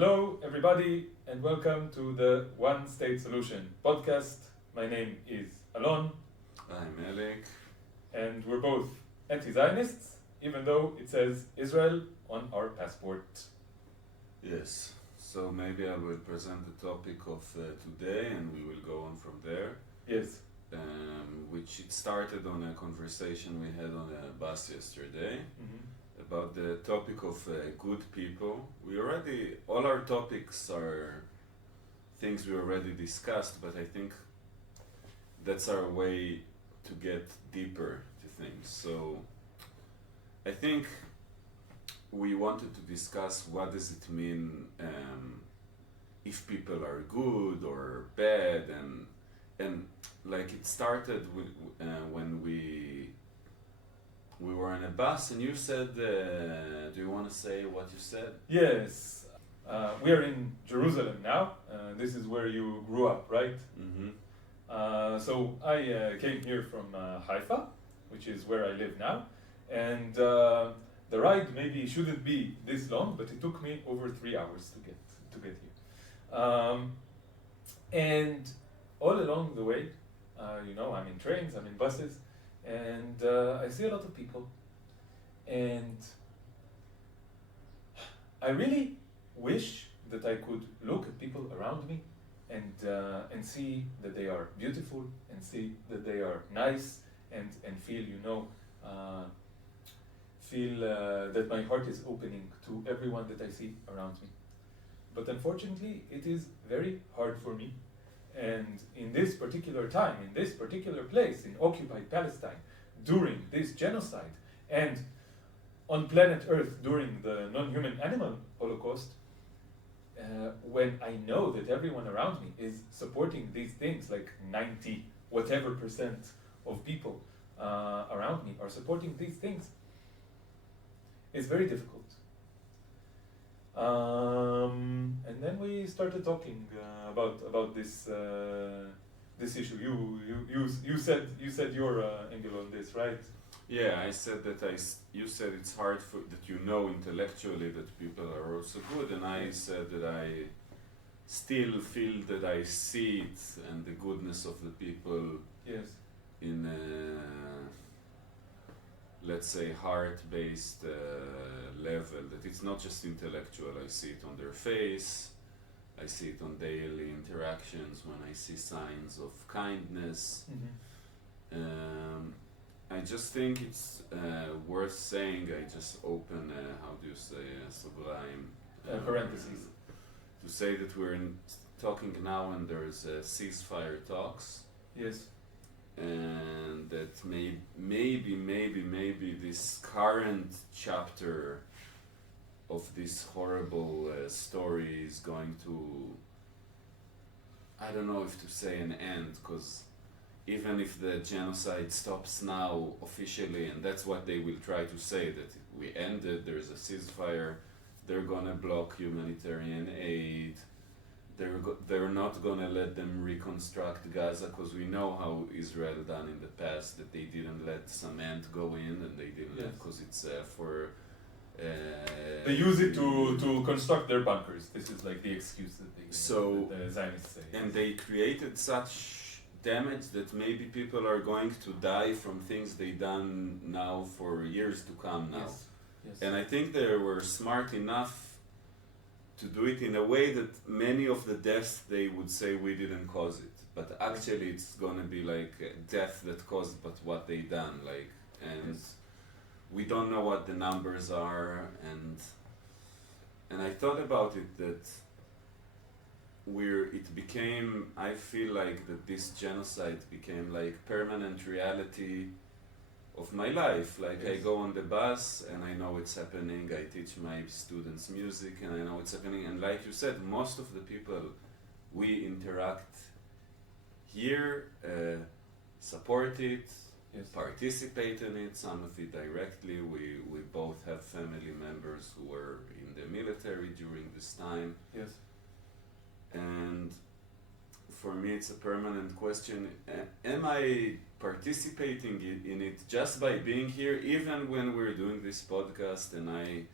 Hello, everybody, and welcome to the One State Solution podcast. My name is Alon, I'm Elik. and we're both anti-Zionists, even though it says Israel on our passport. Yes, so maybe I will present the topic of today and we will go on from there. Yes. Which it started on a conversation we had on a bus yesterday about the topic of good people. All our topics are things we already discussed, but I think that's our way to get deeper to things. So I think we wanted to discuss what does it mean if people are good or bad, and like it started when we were on a bus and you said, do you want to say what you said? Yes. We are in Jerusalem now. This is where you grew up, right? Mm-hmm. So I came here from Haifa, which is where I live now, and the ride maybe shouldn't be this long, but it took me over 3 hours to get here. And all along the way, I'm in trains, I'm in buses, and I see a lot of people, and I really wish that I could look at people around me and see that they are beautiful, and see that they are nice, and feel that my heart is opening to everyone that I see around me. But unfortunately, it is very hard for me. And in this particular time, in this particular place, in occupied Palestine, during this genocide, and on planet Earth during the non-human animal Holocaust, when I know that everyone around me is supporting these things, like 90 whatever percent of people around me are supporting these things, it's very difficult. And then we started talking about this issue. You said your angle on this, right? Yeah, I said that you said it's hard that you know intellectually that people are also good, and I said that I still feel that I see it and the goodness of the people. Yes. In let's say heart-based level, that it's not just intellectual. I see it on their face, I see it on daily interactions when I see signs of kindness. I just think it's worth saying, I just open, how do you say, sublime parentheses. To say that we're talking now and there's ceasefire talks. Yes. And that maybe this current chapter of this horrible story is going to, I don't know if to say an end, because even if the genocide stops now officially, and that's what they will try to say, that we ended, there's a ceasefire, they're gonna block humanitarian aid, they're not gonna let them reconstruct Gaza, because we know how Israel done in the past, that they didn't let cement go in, and they didn't let, because it's for they use it to construct their bunkers. This is like the excuse that the Zionists say. And they created such damage that maybe people are going to die from things they done now for years to come now. Yes. And I think they were smart enough to do it in a way that many of the deaths they would say we didn't cause it, but actually it's gonna be like death that caused but what they done, like, and we don't know what the numbers are, and I thought about it that I feel like that this genocide became like permanent reality of my life. Like I go on the bus and I know it's happening, I teach my students music and I know it's happening, and like you said, most of the people we interact here support it, participate in it, some of it directly. We both have family members who were in the military during this time. Yes. And for me it's a permanent question, am I participating in it just by being here, even when we're doing this podcast and I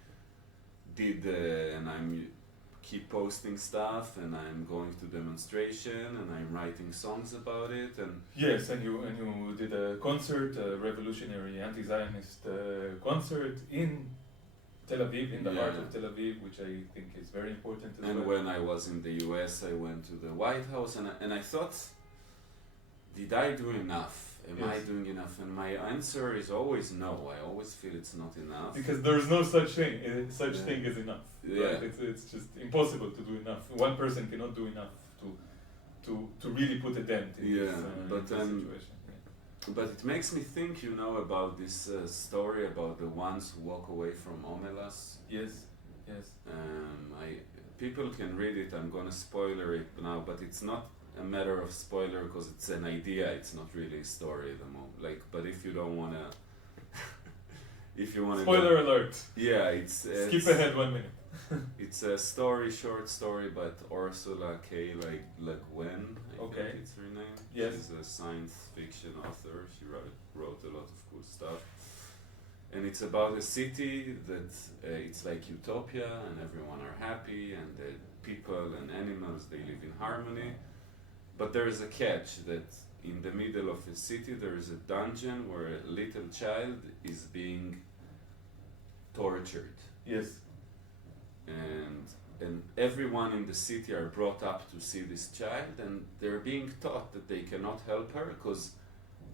did and I'm keep posting stuff, and I'm going to demonstration, and I'm writing songs about it, and Yes, and you did a concert, a revolutionary anti-Zionist concert in Tel Aviv, in the heart Yeah. of Tel Aviv, which I think is very important as and well. when I was in the US, I went to the White House, and I thought, did I do enough? Am I Yes. doing enough? And my answer is always no. I always feel it's not enough. Because there is no such thing. Such Yeah. thing as enough. Yeah. Right? It's just impossible to do enough. One person cannot do enough to really put a dent in Yeah, this, but in this then situation. Yeah. But it makes me think, about this story about the ones who walk away from Omelas. Yes, yes. People can read it. I'm gonna spoiler it now, but it's not a matter of spoiler because it's an idea. It's not really a story at the moment. But if you don't wanna, if you wanna. Spoiler alert. Yeah, it's. Skip ahead 1 minute. It's a short story, but Ursula K. Le Guin, I Okay. think it's her name. Yes. She's a science fiction author. She wrote a lot of cool stuff. And it's about a city that it's like utopia, and everyone are happy, and the people and animals, they live in harmony. But there is a catch that in the middle of a city there is a dungeon where a little child is being tortured. Yes. And everyone in the city are brought up to see this child, and they're being taught that they cannot help her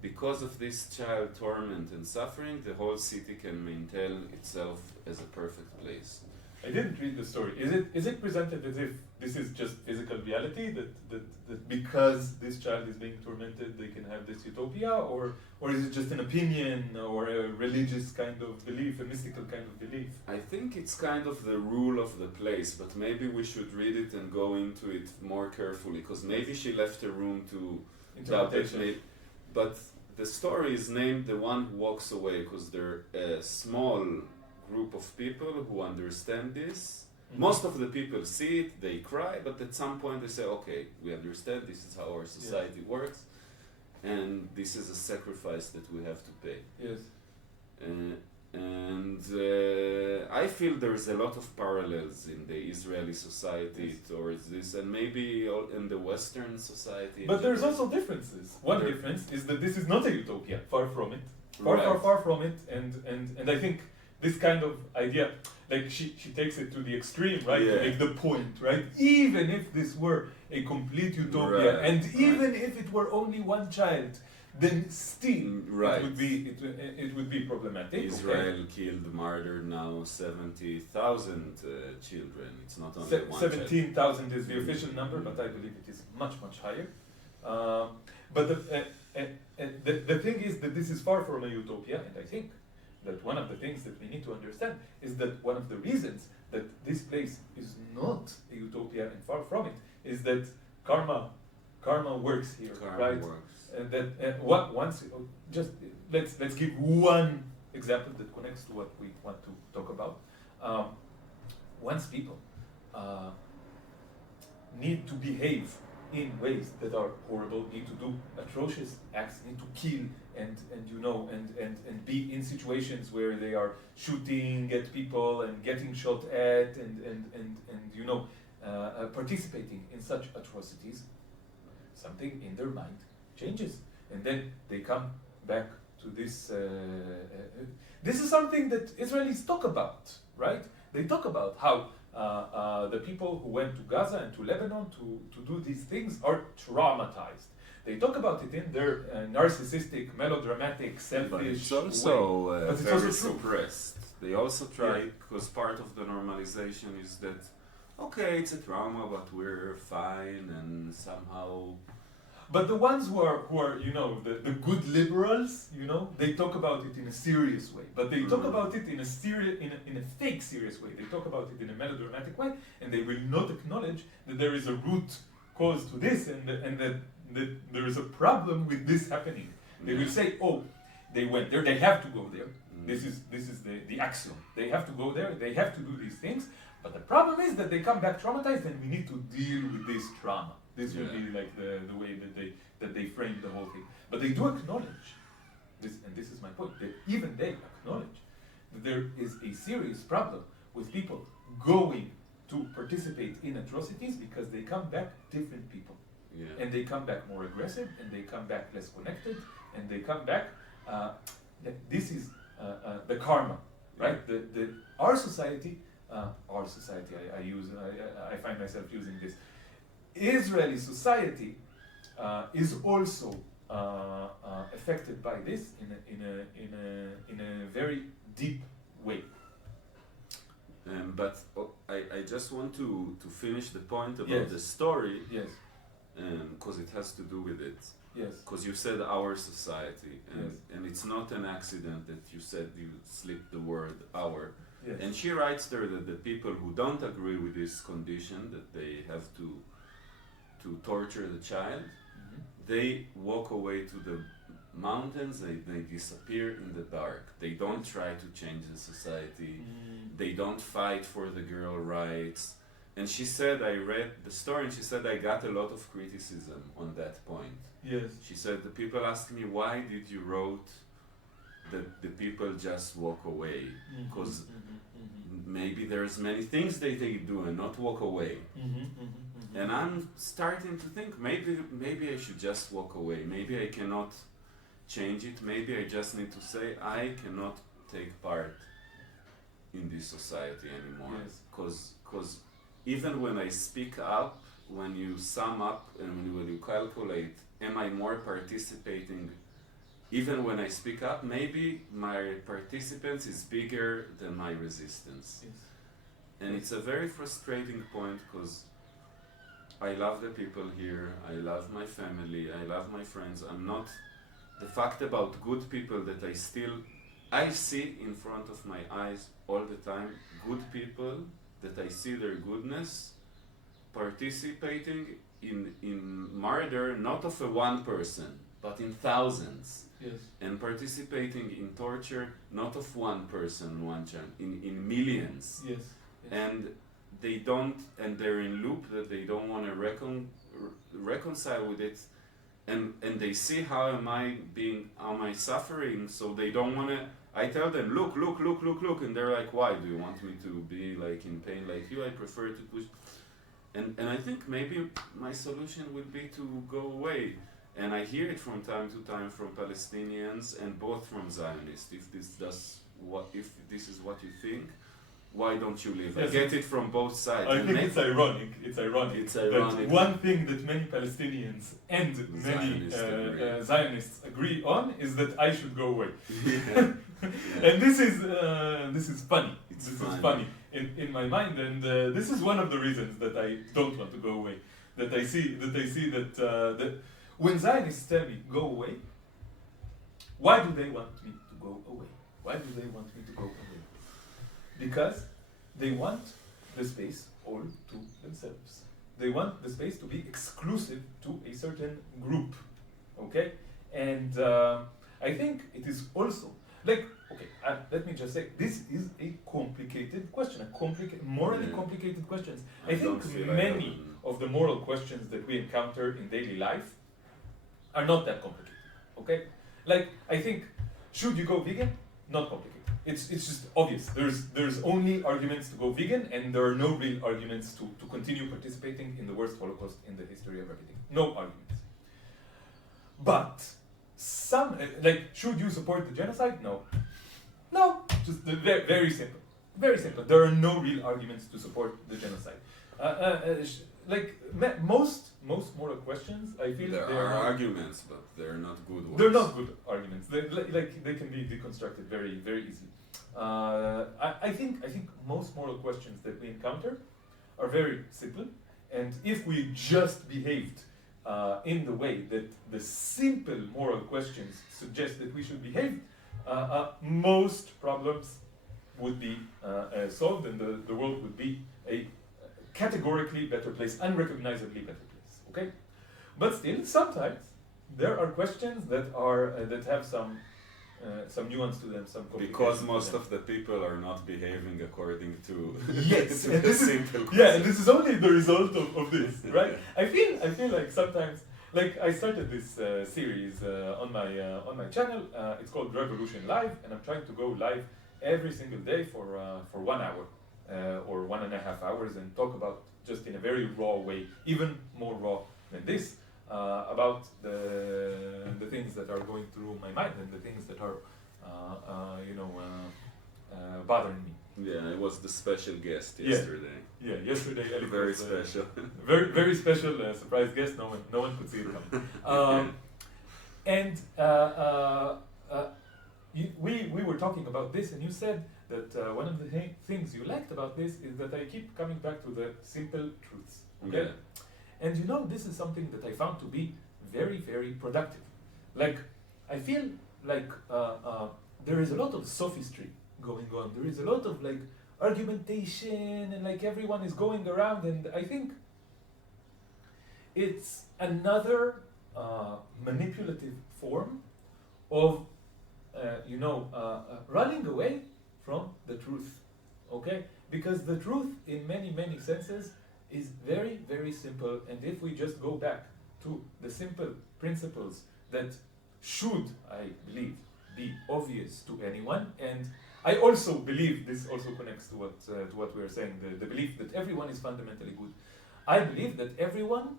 because of this child torment and suffering, the whole city can maintain itself as a perfect place. I didn't read the story. Is it presented as if this is just physical reality, that because this child is being tormented they can have this utopia, or is it just an opinion or a religious kind of belief, a mystical kind of belief? I think it's kind of the rule of the place, but maybe we should read it and go into it more carefully, because maybe she left a room to doubt it. Interpretation. But the story is named The One Who Walks Away because they're a small group of people who understand this. Mhm. Most of the people see it, they cry, but at some point they say, okay, we understand, this is how our society works, and this is a sacrifice that we have to pay. Yes. And I feel there's a lot of parallels in the Israeli society Yes. towards this, and maybe in the Western society. But there's also differences. One difference is that this is not a utopia, far from it. Far from it, and I think this kind of idea, like she takes it to the extreme, right? Yeah. To make the point, right? Even if this were a complete utopia, Right, and right. even if it were only one child, then still Right. it would be problematic. Israel killed, murdered now 70,000 children. It's not only one child. 17,000 is the official number, but I believe it is much higher. But the thing is that this is far from a utopia, and I think that one of the things that we need to understand is that one of the reasons that this place is not a utopia and far from it is that karma works here, Karma right? works. And that let's give one example that connects to what we want to talk about. Once people need to behave in ways that are horrible, need to do atrocious acts, need to kill and be in situations where they are shooting at people and getting shot at and participating in such atrocities, something in their mind changes, and then they come back to this. This is something that Israelis talk about, right? They talk about how the people who went to Gaza and to Lebanon to do these things are traumatized. They talk about it in their narcissistic, melodramatic, selfish But it's also way. But it's very also true. suppressed. They also try, because part of the normalization is that, okay, it's a trauma, but we're fine, and somehow. But the ones who are the good liberals, they talk about it in a serious way. But they talk about it in a fake serious way. They talk about it in a melodramatic way, and they will not acknowledge that there is a root cause to this, and that there is a problem with this happening. They will say, oh, they went there, they have to go there. This is the axiom. They have to go there, they have to do these things. But the problem is that they come back traumatized, and we need to deal with this trauma. This would be like the way that they frame the whole thing. But they do acknowledge this, and this is my point, that even they acknowledge that there is a serious problem with people going to participate in atrocities because they come back different people. Yeah. And they come back more aggressive, and they come back less connected, and they come back. This is the karma, right? Our society, I find myself using this. Israeli society is also affected by this in a very deep way. But I just want to finish the point about Yes. the story, Yes. because it has to do with it. Yes. Because you said our society, Yes. and it's not an accident that you said you slipped the word our. Yes. And she writes there that the people who don't agree with this condition, that they have to torture the child, they walk away to the mountains, they disappear in the dark. They don't try to change the society. They don't fight for the girl rights. And she said, I read the story, and she said, I got a lot of criticism on that point. Yes. She said, the people asked me, why did you wrote that the people just walk away? Because maybe there's many things they do and not walk away. And I'm starting to think, maybe I should just walk away. Maybe I cannot change it. Maybe I just need to say, I cannot take part in this society anymore. Because even when I speak up, when you sum up and when you calculate, am I more participating? Even when I speak up, maybe my participance is bigger than my resistance. Yes. And it's a very frustrating point, because I love the people here, I love my family, I love my friends. I'm not, the fact about good people that I see in front of my eyes all the time, good people, that I see their goodness, participating in murder, not of a one person, but in thousands. Yes. And participating in torture, not of one person, one child, in millions. Yes. And they don't, and they're in loop that they don't want to reconcile with it, and they see how am I suffering, so they don't want to. I tell them, look, and they're like, why do you want me to be like in pain like you? I prefer to push. And I think maybe my solution would be to go away. And I hear it from time to time from Palestinians and both from Zionists. If this is what you think, why don't you leave? Yes, I get it from both sides. I think it's ironic. It's That ironic. one thing that many Palestinians and many Zionists agree on is that I should go away. Yeah. And this is funny. It's This funny. is funny in my mind, and this is one of the reasons that I don't want to go away. That I see that when Zionists tell me go away, why do they want me to go away? Why do they want me to go away? Because they want the space all to themselves. They want the space to be exclusive to a certain group. Okay? And I think it is also, let me just say, this is a complicated question, morally complicated questions. I think many of the moral questions that we encounter in daily life are not that complicated. Okay? Like, I think, should you go vegan? Not complicated. It's just obvious. There's only arguments to go vegan, and there are no real arguments to continue participating in the worst Holocaust in the history of everything. No arguments. But some, should you support the genocide? No. No. Just very, very simple. Very simple. There are no real arguments to support the genocide. Most moral questions, I feel there are arguments, but they're not good ones. They're not good arguments. They can be deconstructed very, very easily. I think most moral questions that we encounter are very simple, and if we just behaved in the way that the simple moral questions suggest that we should behave, most problems would be solved, and the world would be a categorically better place, unrecognizably better place. Okay, but still, sometimes there are questions that have some nuance to them, some complication. Because most of the people are not behaving according to yes, to and the this is, simple yeah, and this is only the result of this, right? I feel like sometimes, I started this series on my channel. It's called Revolution Live, and I'm trying to go live every single day for 1 hour. or 1.5 hours and talk about just in a very raw way, even more raw than this, about the things that are going through my mind and the things that are bothering me. Yeah, I was the special guest yesterday. Yeah, yesterday Elik Very was, special. very special surprise guest. No one could see it coming. And we were talking about this, and you said that one of the things you liked about this is that I keep coming back to the simple truths. Okay? Yeah. And this is something that I found to be very, very productive. Like, I feel like there is a lot of sophistry going on. There is a lot of like argumentation, and like everyone is going around, and I think it's another manipulative form of running away from the truth. Okay? Because the truth in many, many senses is very, very simple, and if we just go back to the simple principles that should, I believe, be obvious to anyone, and I also believe this also connects to what we are saying, the belief that everyone is fundamentally good. I believe that everyone,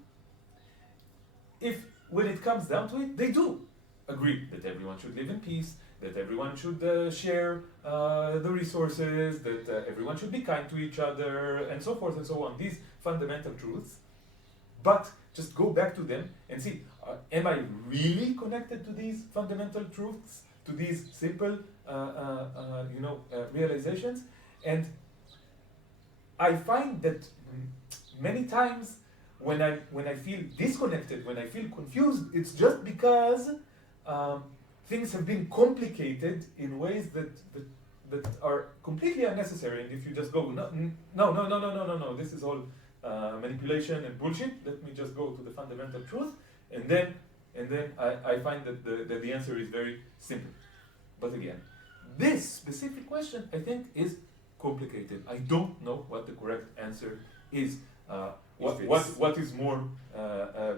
when it comes down to it, they do agree that everyone should live in peace, that everyone should share the resources, that everyone should be kind to each other, and so forth and so on. These fundamental truths. But just go back to them and see, am I really connected to these fundamental truths, to these simple realizations? And I find that many times when I feel disconnected, when I feel confused, it's just because things have been complicated in ways that are completely unnecessary. And if you just go, no, this is all manipulation and bullshit, let me just go to the fundamental truth, and then I find that the answer is very simple. But again, this specific question, I think, is complicated. I don't know what the correct answer is. What is more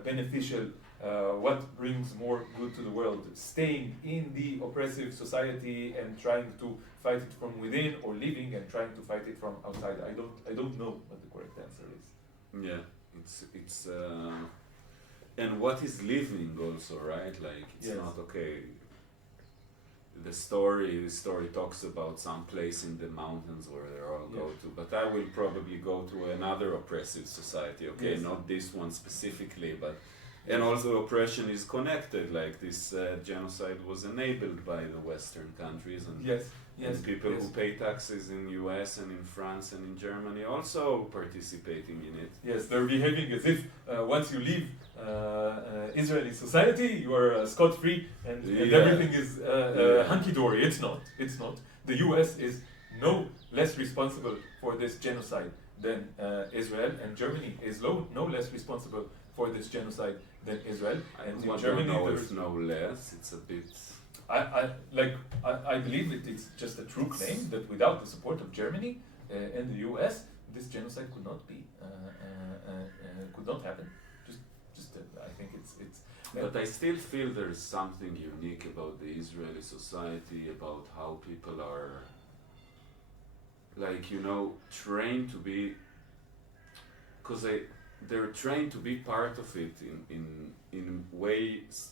beneficial? What brings more good to the world? Staying in the oppressive society and trying to fight it from within, or living and trying to fight it from outside? I don't know what the correct answer is. Yeah, it's and what is living also, right? Like it's not okay. The story talks about some place in the mountains where they all go to, but I will probably go to another oppressive society, okay? Not this one specifically, but and also oppression is connected, like this genocide was enabled by the Western countries, and people who pay taxes in US and in France and in Germany also participating in it. Yes, they're behaving as if once you leave Israeli society, you are scot-free and everything is hunky-dory. It's not. The US is no less responsible for this genocide than Israel, and Germany is no less responsible for this genocide than Israel. And in Germany, there's no less. It's a bit. I believe it's just a true claim that without the support of Germany and the US, this genocide could not happen. I think it's. But I still feel there's something unique about the Israeli society, about how people are, trained to be, because they're trained to be part of it in ways,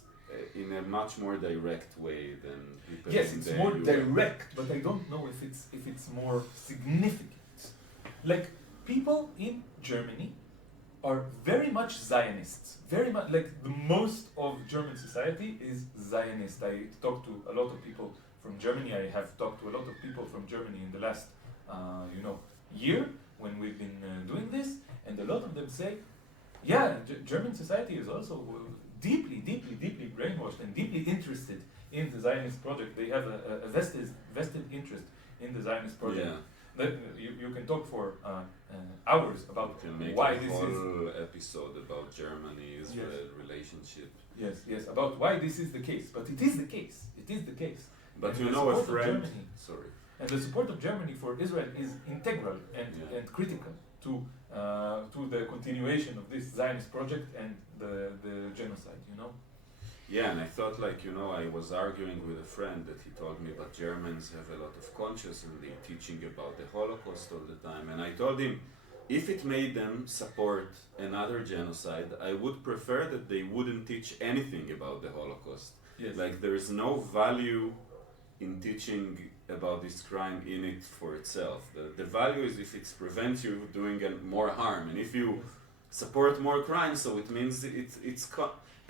in a much more direct way than people. Yes, it's more direct, but I don't know if it's more significant. Like, people in Germany are very much Zionists. Very much, like, the most of German society is Zionist. I talked to a lot of people from Germany. I have talked to a lot of people from Germany in the last, year when we've been doing this, and a lot of them say, German society is also deeply brainwashed and deeply interested in the Zionist project. They have a vested interest in the Zionist project. Yeah. That you can talk for hours about why this is. We can make a whole episode about Germany-Israel relationship. Yes, about why this is the case. But it is the case. But and a friend. Sorry. And the support of Germany for Israel is integral and critical to the continuation of this Zionist project and the genocide. Yeah, and I thought, like, you know, I was arguing with a friend that he told me, but Germans have a lot of conscience and they're teaching about the Holocaust all the time. And I told him, if it made them support another genocide, I would prefer that they wouldn't teach anything about the Holocaust. Yes. Like, there is no value in teaching about this crime in it for itself. The value is if it prevents you doing more harm. And if you support more crime, so it means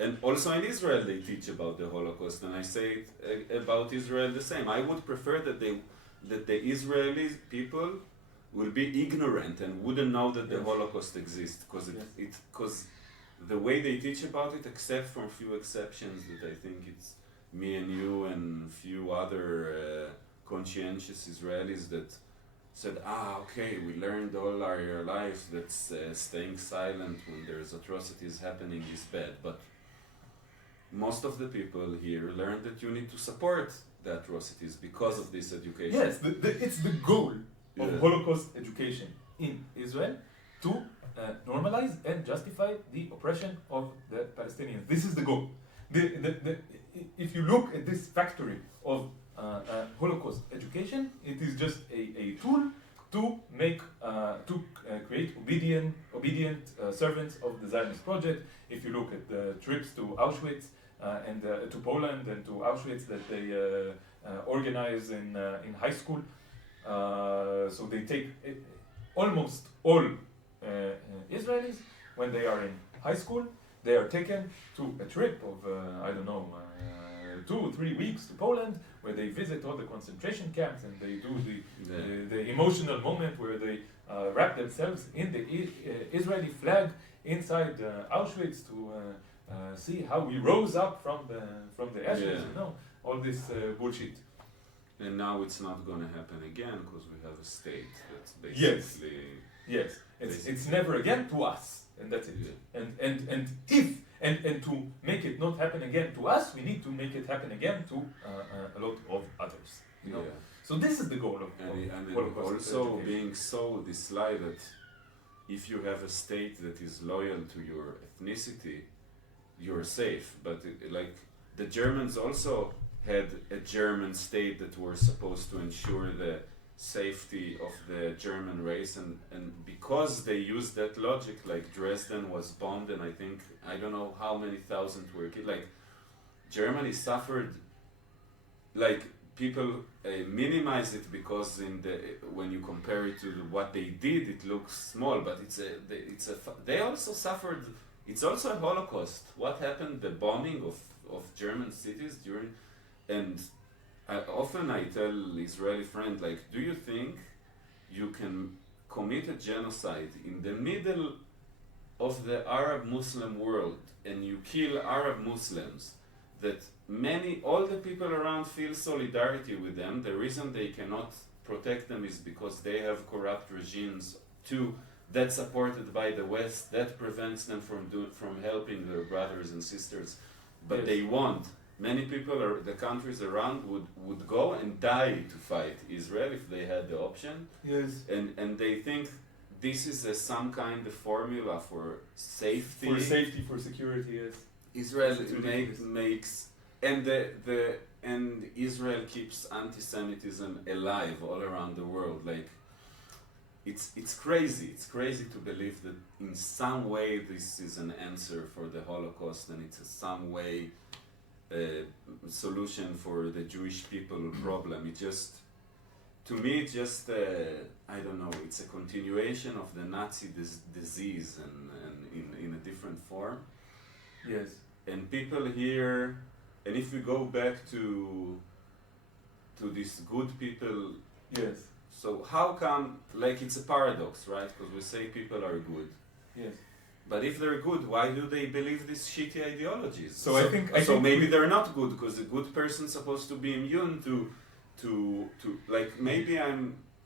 and also in Israel they teach about the Holocaust, and I say it about Israel the same. I would prefer that the Israeli people will be ignorant and wouldn't know that the Holocaust exists, because the way they teach about it, except for a few exceptions that I think it's me and you and few other conscientious Israelis that said, okay, we learned all our lives that staying silent when there's atrocities happening is bad, but most of the people here learn that you need to support the atrocities because of this education. Yes, it's the goal of Holocaust education in Israel to normalize and justify the oppression of the Palestinians. This is the goal. If you look at this factory of Holocaust education, it is just a tool to make create obedient servants of the Zionist project. If you look at the trips to Auschwitz and to Poland and to Auschwitz that they organize in high school, so they take almost all Israelis when they are in high school. They are taken to a trip of 2 or 3 weeks to Poland, where they visit all the concentration camps and they do the emotional moment where they wrap themselves in the Israeli flag inside Auschwitz to see how we rose up from the ashes. You know, all this bullshit. And now it's not going to happen again because we have a state that's basically yes. It's never again to us, and that's it. And to make it not happen again to us, we need to make it happen again to a lot of others. You know? So this is the goal of Holocaust also education. being so dislike that if you have a state that is loyal to your ethnicity, you're safe. But like the Germans also had a German state that were supposed to ensure the safety of the German race, and because they used that logic, like Dresden was bombed and I think I don't know how many thousand were killed. Like Germany suffered, like people minimize it because when you compare it to what they did, it looks small, but they also suffered. It's also a Holocaust. What happened? The bombing of German cities during, and often I tell Israeli friends, like, do you think you can commit a genocide in the middle of the Arab Muslim world and you kill Arab Muslims that all the people around feel solidarity with them? The reason they cannot protect them is because they have corrupt regimes too, that's supported by the West, that prevents them from helping their brothers and sisters, but they won't. Many people, the countries around would go and die to fight Israel if they had the option. Yes. And they think this is some kind of formula for safety. For safety, for security, yes. Israel makes and Israel keeps anti-Semitism alive all around the world. Like it's crazy. It's crazy to believe that in some way this is an answer for the Holocaust and it's some way solution for the Jewish people problem. It just, to me, it's just I don't know. It's a continuation of the Nazi disease and in a different form. Yes. And people here, and if we go back to these good people. Yes. So how come, like it's a paradox, right? Because we say people are good. Yes. But if they're good, why do they believe these shitty ideologies? So I think maybe they're not good because the good person's supposed to be immune to like maybe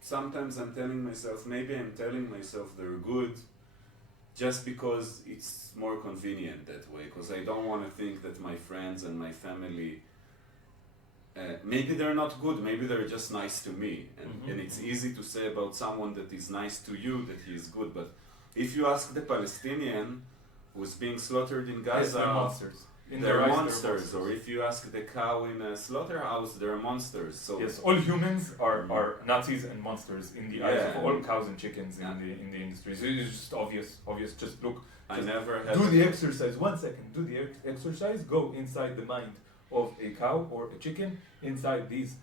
sometimes I'm telling myself they're good just because it's more convenient that way, because I don't want to think that my friends and my family maybe they're not good, maybe they're just nice to me, and it's easy to say about someone that is nice to you that he is good, but if you ask the Palestinian who's being slaughtered in Gaza, In they're their eyes, monsters, or if you ask the cow in a slaughterhouse, they're monsters. So yes, all humans are Nazis and monsters in the eyes of all cows and chickens in the industry. So it's just obvious. Just look. I never had do the exercise. 1 second. Do the exercise. Go inside the mind of a cow or a chicken inside these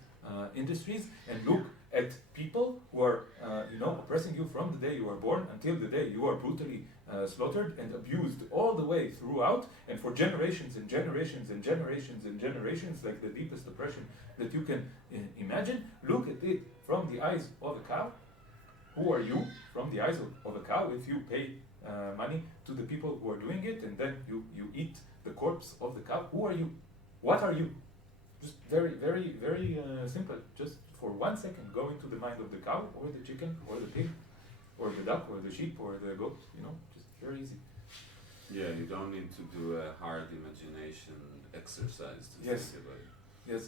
industries and look at people who are oppressing you from the day you are born until the day you are brutally slaughtered and abused all the way throughout, and for generations and generations and generations and generations, like the deepest oppression that you can imagine. Look at it from the eyes of a cow. Who are you from the eyes of a cow if you pay money to the people who are doing it and then you eat the corpse of the cow? Who are you? What are you? Just very, very, very simple. Just for 1 second, go into the mind of the cow or the chicken or the pig or the duck or the sheep or the goat, just very easy. Yeah, you don't need to do a hard imagination exercise to think about it. Yes,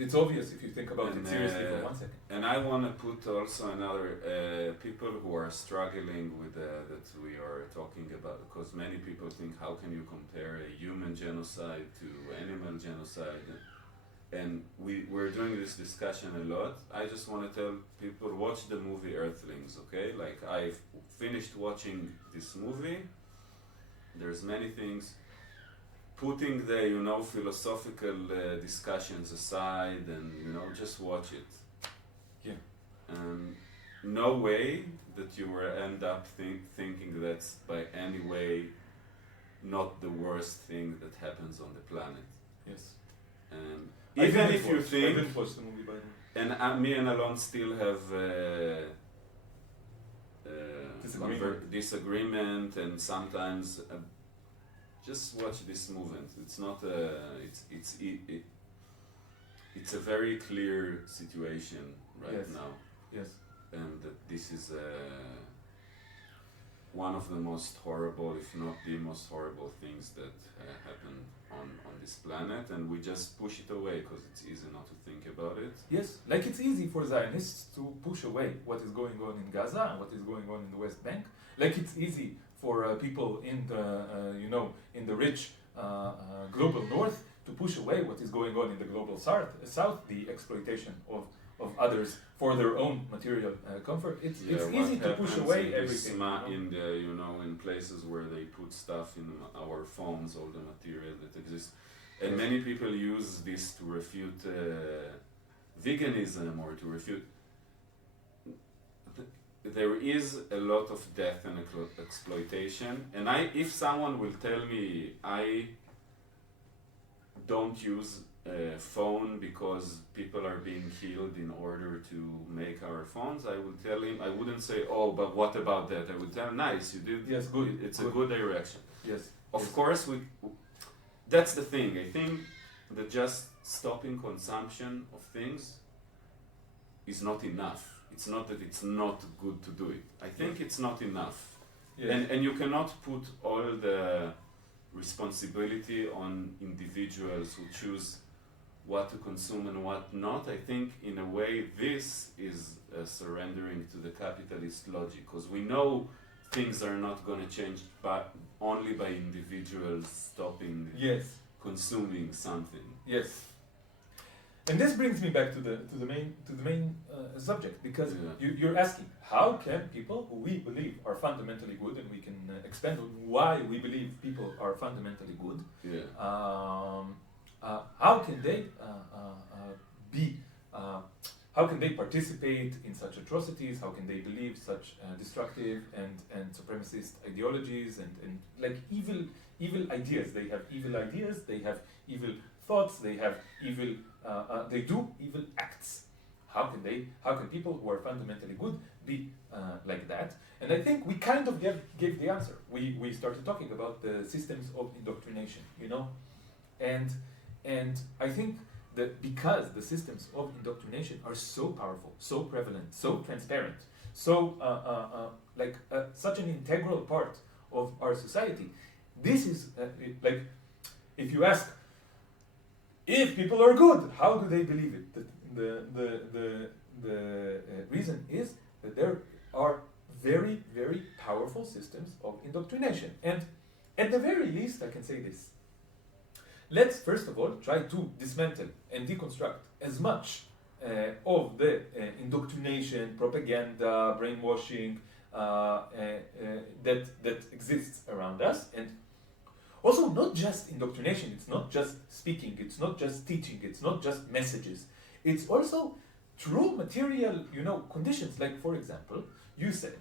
it's obvious if you think about it seriously for 1 second. And I want to put also another people who are struggling with that we are talking about, because many people think, how can you compare a human genocide to animal genocide? And we're doing this discussion a lot. I just want to tell people, watch the movie Earthlings, okay? Like, I've finished watching this movie. There's many things. Putting the, philosophical discussions aside and, just watch it. Yeah. No way that you will end up thinking that's by any way not the worst thing that happens on the planet. Yes. And even if you think, I didn't watch the movie, by the way. and me and Alon still have disagreement, and sometimes just watch this movement. It's not it's a very clear situation right now. Yes. And that this is one of the most horrible, if not the most horrible things that happen on this planet, and we just push it away because it's easy not to think about it. Yes, like it's easy for Zionists to push away what is going on in Gaza and what is going on in the West Bank. Like it's easy for people in the in the rich global north to push away what is going on in the global south, the exploitation of others for their own material comfort. It's easy to push away everything. In the in places where they put stuff in our phones, all the material that exists, and many people use this to refute veganism or to refute. There is a lot of death and exploitation, and if someone will tell me I don't use a phone because people are being killed in order to make our phones, I will tell him, I wouldn't say, oh, but what about that? I would tell him, nice, you did. Yes, good. It's a good direction. Yes. Of course, that's the thing. I think that just stopping consumption of things is not enough. It's not that it's not good to do it. I think it's not enough. Yes. And you cannot put all the responsibility on individuals who choose what to consume and what not. I think in a way this is surrendering to the capitalist logic, because we know things are not going to change but only by individuals stopping consuming something. Yes. And this brings me back to the main subject, because you're asking, how can people who we believe are fundamentally good, and we can expand on why we believe people are fundamentally good, how can they how can they participate in such atrocities? How can they believe such destructive and supremacist ideologies and like evil ideas? They have evil ideas. They have evil thoughts. They have evil. They do evil acts. How can people who are fundamentally good be like that? And I think we kind of gave the answer. We started talking about the systems of indoctrination, and I think that because the systems of indoctrination are so powerful, so prevalent, so transparent, so such an integral part of our society, this is like, if you ask, if people are good, how do they believe it? The reason is that there are very, very powerful systems of indoctrination. And at the very least, I can say this. let's first of all try to dismantle and deconstruct as much of the indoctrination, propaganda, brainwashing that exists around us. And also, not just indoctrination, it's not just speaking, it's not just teaching, it's not just messages. It's also true material, conditions. Like, for example, you said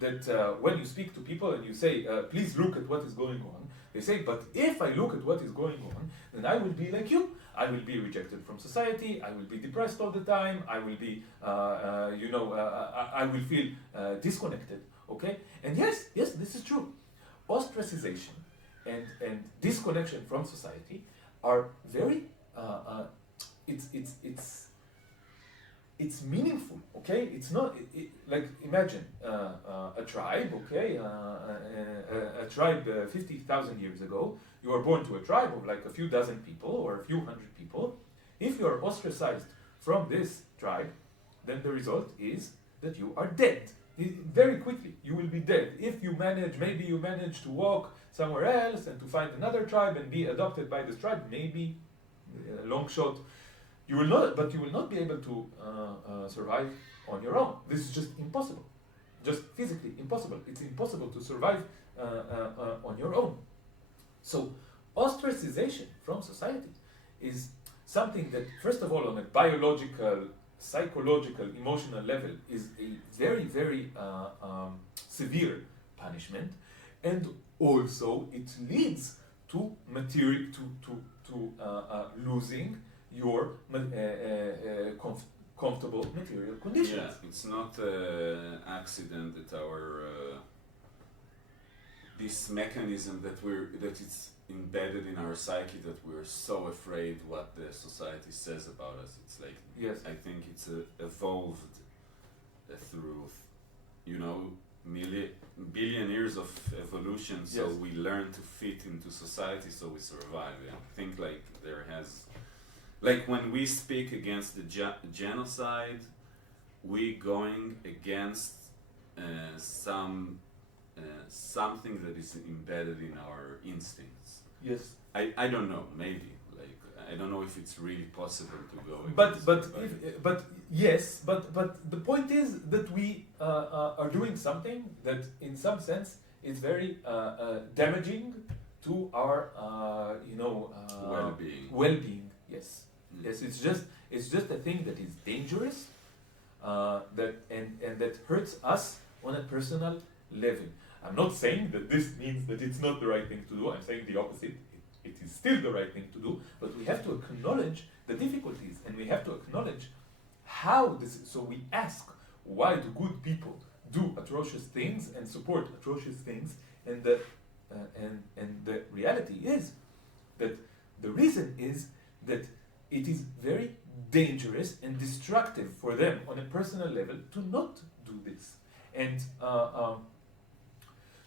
that when you speak to people and you say, please look at what is going on, they say, but if I look at what is going on, then I will be like you. I will be rejected from society, I will be depressed all the time, I will be, I will feel disconnected, okay? And yes, this is true. Ostracization and disconnection from society are very, it's meaningful, okay? It's not, like, imagine a tribe, okay? A tribe 50,000 years ago, you are born to a tribe of like a few dozen people or a few hundred people. If you are ostracized from this tribe, then the result is that you are dead. Very quickly, you will be dead. If you maybe you manage to walk somewhere else and to find another tribe and be adopted by this tribe, maybe a long shot. You will not be able to survive on your own. This is just impossible, just physically impossible. It's impossible to survive on your own. So, ostracization from society is something that, first of all, on a biological, psychological, emotional level, is a very, very severe punishment, and also it leads to losing your comfortable material conditions. Yeah, it's not an accident that our this mechanism that it's embedded in our psyche, that we're so afraid what the society says about us. It's like, yes, I think it's evolved through, billion years of evolution. So yes, we learn to fit into society, so we survive. Yeah. I think like there has. Like when we speak against the genocide, we going against something that is embedded in our instincts. yes. I don't know, maybe. Like I don't know if it's really possible to go. But the point is that we are doing something that, in some sense, is very damaging to our well-being. Well-being. Yes. Yes, it's just a thing that is dangerous, that hurts us on a personal level. I'm not saying that this means that it's not the right thing to do. I'm saying the opposite. It is still the right thing to do, but we have to acknowledge the difficulties, and we have to acknowledge how this is. So we ask, why do good people do atrocious things and support atrocious things? And the reality is that the reason is that it is very dangerous and destructive for them on a personal level to not do this. And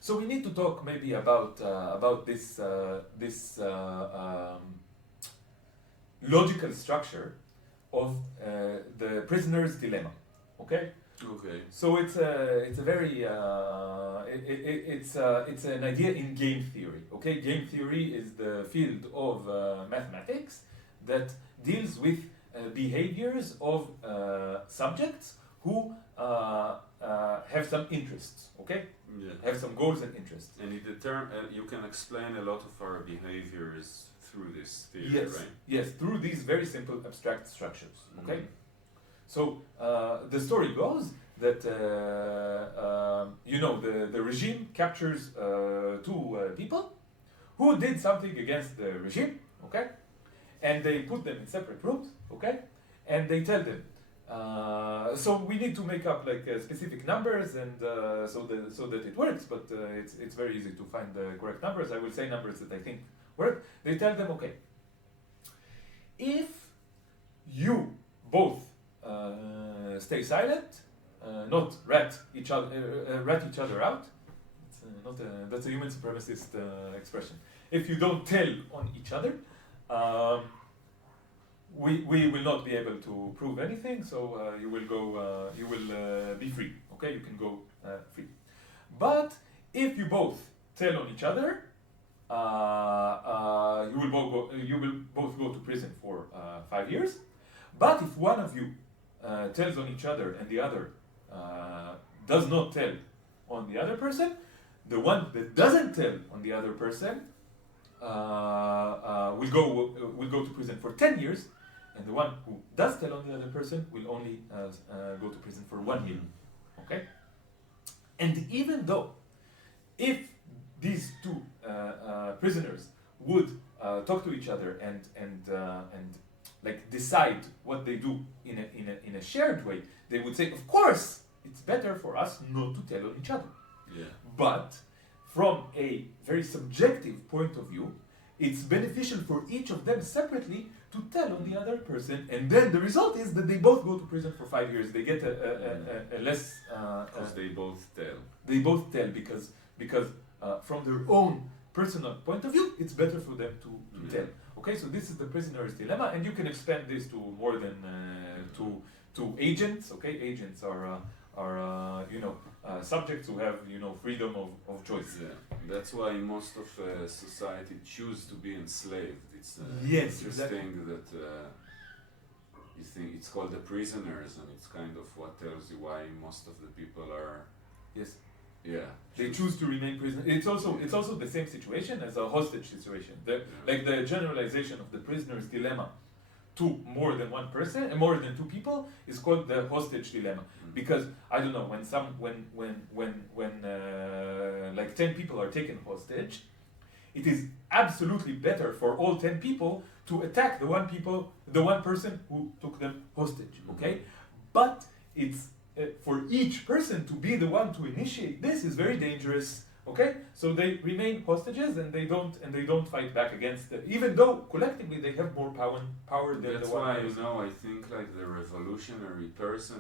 so we need to talk maybe about this logical structure of the prisoner's dilemma. Okay. Okay. So it's a very it's an idea in game theory. Okay, game theory is the field of mathematics that deals with behaviors of subjects who have some interests. Okay, Yeah. have some goals and interests. And you can explain a lot of our behaviors through this theory, Yes, right? yes, through these very simple abstract structures. Okay. Mhm. So the story goes that the regime captures two people who did something against the regime, okay, and they put them in separate rooms, okay, and they tell them. So we need to make up like specific numbers, and so that it works. But it's very easy to find the correct numbers. I will say numbers that I think work. They tell them, okay, if you both stay silent, not rat each other out. It's that's a human supremacist expression. If you don't tell on each other, we will not be able to prove anything. So you will be free. Okay, you can go free. But if you both tell on each other, you will both go to prison for 5 years. But if one of you tells on each other and the other does not tell on the other person, the one that doesn't tell on the other person will go to prison for 10 years, and the one who does tell on the other person will only go to prison for 1 year. Okay? And even though, if these two prisoners would talk to each other and like decide what they do in a shared way, they would say, of course, it's better for us not to tell on each other. Yeah. But from a very subjective point of view, it's beneficial for each of them separately to tell on the other person, and then the result is that they both go to prison for 5 years. They get a less... Because they both tell. They both tell because from their own personal point of view, it's better for them to tell. Okay, so this is the prisoner's dilemma, and you can expand this to more than to agents. Okay, agents are subjects who have freedom of choice. Yeah, that's why most of society choose to be enslaved. It's yes, interesting that you think it's called the prisoners, and it's kind of what tells you why most of the people are. Yes. Yeah. They choose to remain prisoners. It's also the same situation as a hostage situation. Like the generalization of the prisoner's dilemma to more than one person and more than two people is called the hostage dilemma. Because I don't know, when like 10 people are taken hostage, it is absolutely better for all 10 people to attack the one person who took them hostage. Okay, but it's for each person to be the one to initiate this is very dangerous. Okay, so they remain hostages and they don't fight back against it, even though collectively they have more power than That's the one. That's why I think like the revolutionary person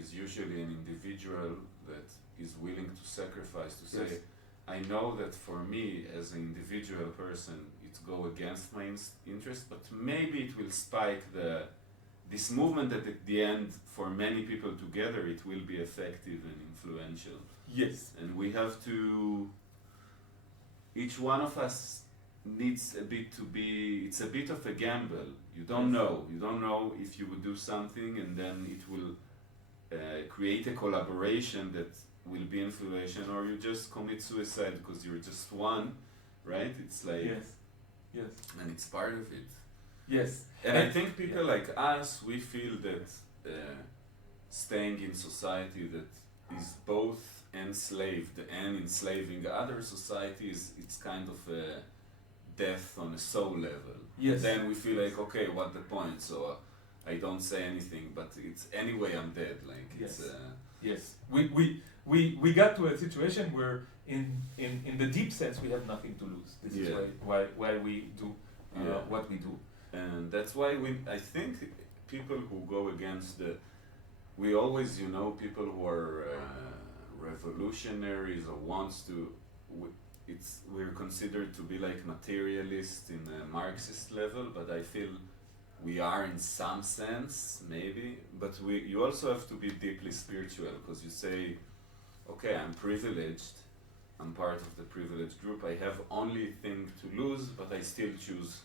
is usually an individual that is willing to sacrifice to say, Yes. I know that for me as an individual person it go against my interest, but maybe it will spike this movement that at the end for many people together it will be effective and influential. Yes. And we have to, each one of us needs a bit to be, it's a bit of a gamble. You don't know if you would do something and then it will create a collaboration that will be influential, or you just commit suicide because you're just one, right? It's like, yes, and it's part of it. yes. And I think people like us, we feel that staying in society that is both enslaved and enslaving other societies, it's kind of a death on a soul level. Yes. Then we feel like, okay, what the point? So I don't say anything, but it's anyway I'm dead. Like it's. Yes. We got to a situation where in the deep sense we have nothing to lose. This is why we do what we do. And that's why I think people who go against we always, people who are revolutionaries or wants to, we're considered to be like materialists in a Marxist level, but I feel we are in some sense, maybe, but you also have to be deeply spiritual, because you say, okay, I'm privileged, I'm part of the privileged group, I have only thing to lose, but I still choose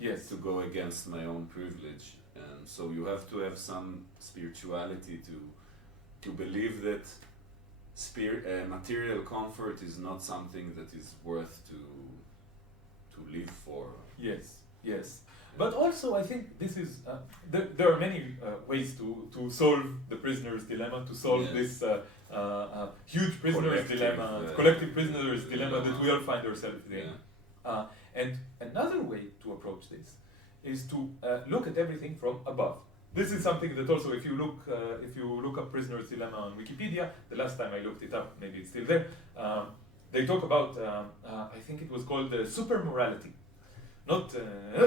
to go against my own privilege. And so you have to have some spirituality to believe that material comfort is not something that is worth to live for. Yes. But also I think this is, there are many ways to solve the prisoner's dilemma, to solve this huge prisoner's dilemma, collective prisoner's dilemma that we all find ourselves in. And another way to approach this is to look at everything from above. This is something that also, if you look up prisoner's dilemma on Wikipedia, the last time I looked it up, maybe it's still there, they talk about, I think it was called super morality. Not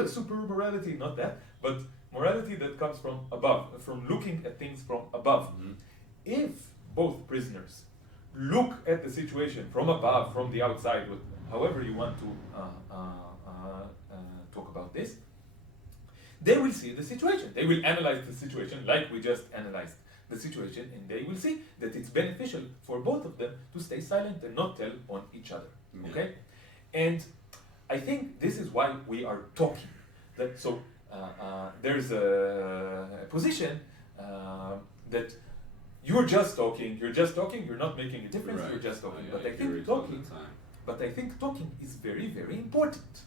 super morality, not that, but morality that comes from above, from looking at things from above. Mm-hmm. If both prisoners look at the situation from above, from the outside, however you want to talk about this, they will see the situation. They will analyze the situation like we just analyzed the situation, and they will see that it's beneficial for both of them to stay silent and not tell on each other. Okay? And I think this is why we are talking. There's a position that you're just talking, you're not making a difference, Right. you're just talking. I hear it all the time. But I think talking is very, very important.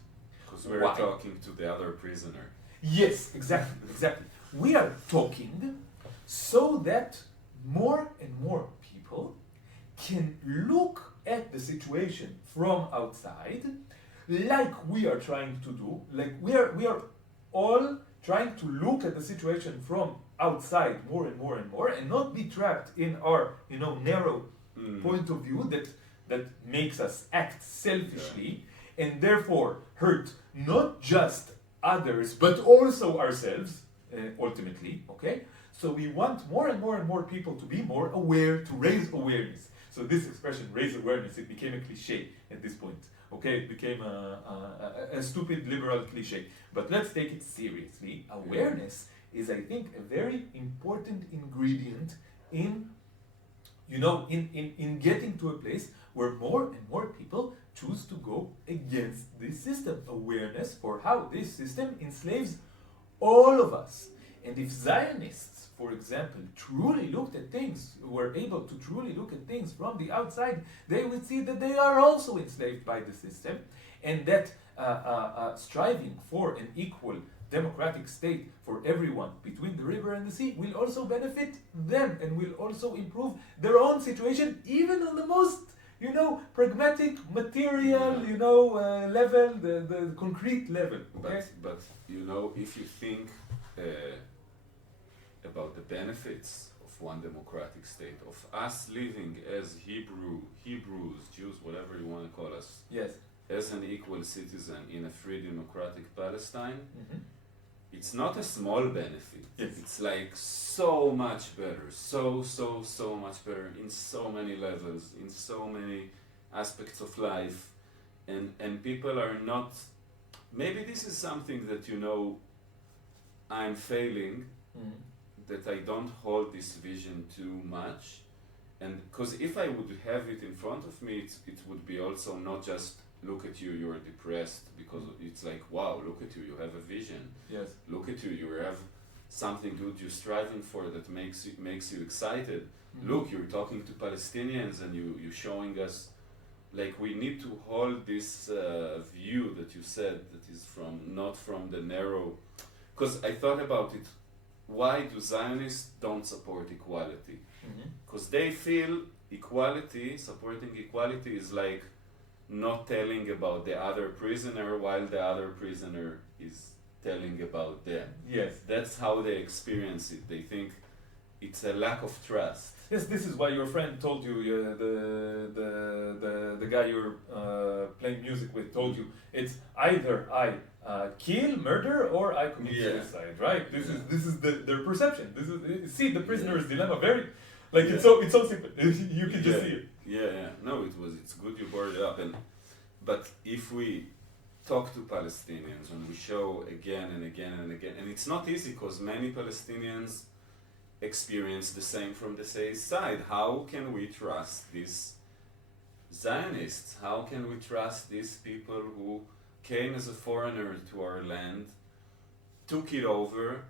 Because we're Why? talking to the other prisoner. Yes, exactly. We are talking so that more and more people can look at the situation from outside, like we are trying to do. Like we are all trying to look at the situation from outside more and more and more, and not be trapped in our narrow point of view that makes us act selfishly and therefore hurt not just others but also ourselves ultimately. Okay, so we want more and more and more people to be more aware, to raise awareness. So this expression, raise awareness, it became a cliche at this point. Okay, it became a stupid liberal cliche. But let's take it seriously. Awareness is, I think, a very important ingredient in getting to a place where more and more people choose to go against this system. Awareness for how this system enslaves all of us. And if Zionists, for example, truly looked at things, were able to truly look at things from the outside, they would see that they are also enslaved by the system, and that striving for an equal democratic state for everyone between the river and the sea will also benefit them and will also improve their own situation, even on the most pragmatic, material, level, the concrete level. Okay? But if you think about the benefits of one democratic state, of us living as Hebrews, Jews, whatever you want to call us, yes, as an equal citizen in a free democratic Palestine, mm-hmm. It's not a small benefit. Yes. It's like so much better, so much better in so many levels, in so many aspects of life, and people are not. Maybe this is something that I'm failing, that I don't hold this vision too much, and because if I would have it in front of me, it would be also not just look at you, you're depressed, because it's like, wow, look at you, you have a vision. Yes. Look at you, you have something good you're striving for that makes you excited. Mm-hmm. Look, you're talking to Palestinians and you're showing us, like, we need to hold this view that you said that is not from the narrow, because I thought about it, why do Zionists don't support equality? Because they feel supporting equality is like not telling about the other prisoner while the other prisoner is telling about them. Yes. That's how they experience it. They think it's a lack of trust. Yes, this is why your friend told you, the guy you're playing music with told you, it's either I kill, murder, or I commit suicide, right? This is their perception. See the prisoner's dilemma, very, like, it's so simple. You can just see it. Yeah. No, it's good you brought it up. But if we talk to Palestinians and we show again and again and again, and it's not easy because many Palestinians experience the same from the side. How can we trust these Zionists? How can we trust these people who came as a foreigner to our land, took it over,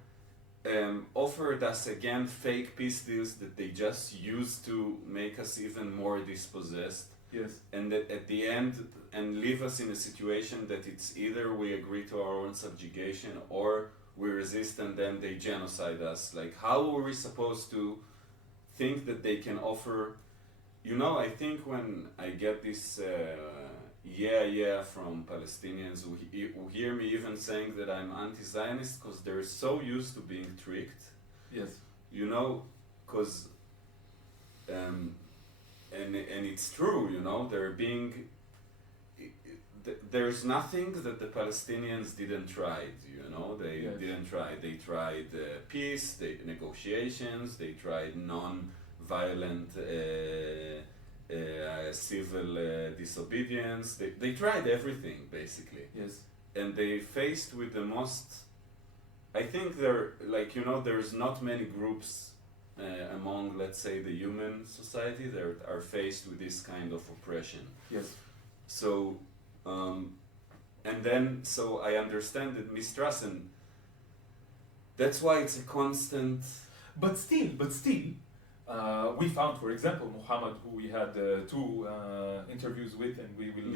offered us again fake peace deals that they just used to make us even more dispossessed? Yes. And that at the end, and leave us in a situation that it's either we agree to our own subjugation or we resist and then they genocide us. Like, how are we supposed to think that they can offer? I think when I get this from Palestinians who hear me even saying that I'm anti-Zionist because they're so used to being tricked. Yes. Because and it's true, they're being. There's nothing that the Palestinians didn't try. They didn't try. They tried peace, negotiations. They tried non-violent civil disobedience. They tried everything basically. Yes. And they faced with the most. I think there's not many groups among, let's say, the human society that are faced with this kind of oppression. Yes. So and then so I understand that mistrust, and that's why it's a constant. But still, we found, for example, Muhammad, who we had two interviews with, and we will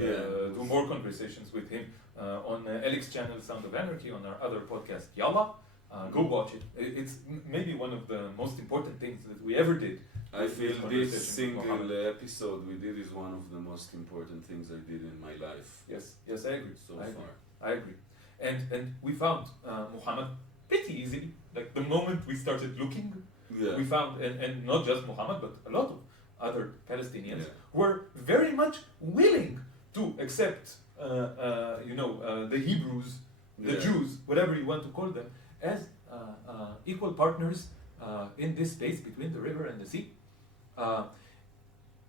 do more conversations with him on Elik's channel, Sound of Anarchy, on our other podcast, Yalla. Go watch it. It's maybe one of the most important things that we ever did. I feel this single episode we did is one of the most important things I did in my life. Yes, I agree. So I far. agree. I agree. And we found Muhammad pretty easily. Like the moment we started looking, we found, and not just Muhammad, but a lot of other Palestinians were very much willing to accept, the Hebrews, the Jews, whatever you want to call them, as equal partners in this space between the river and the sea.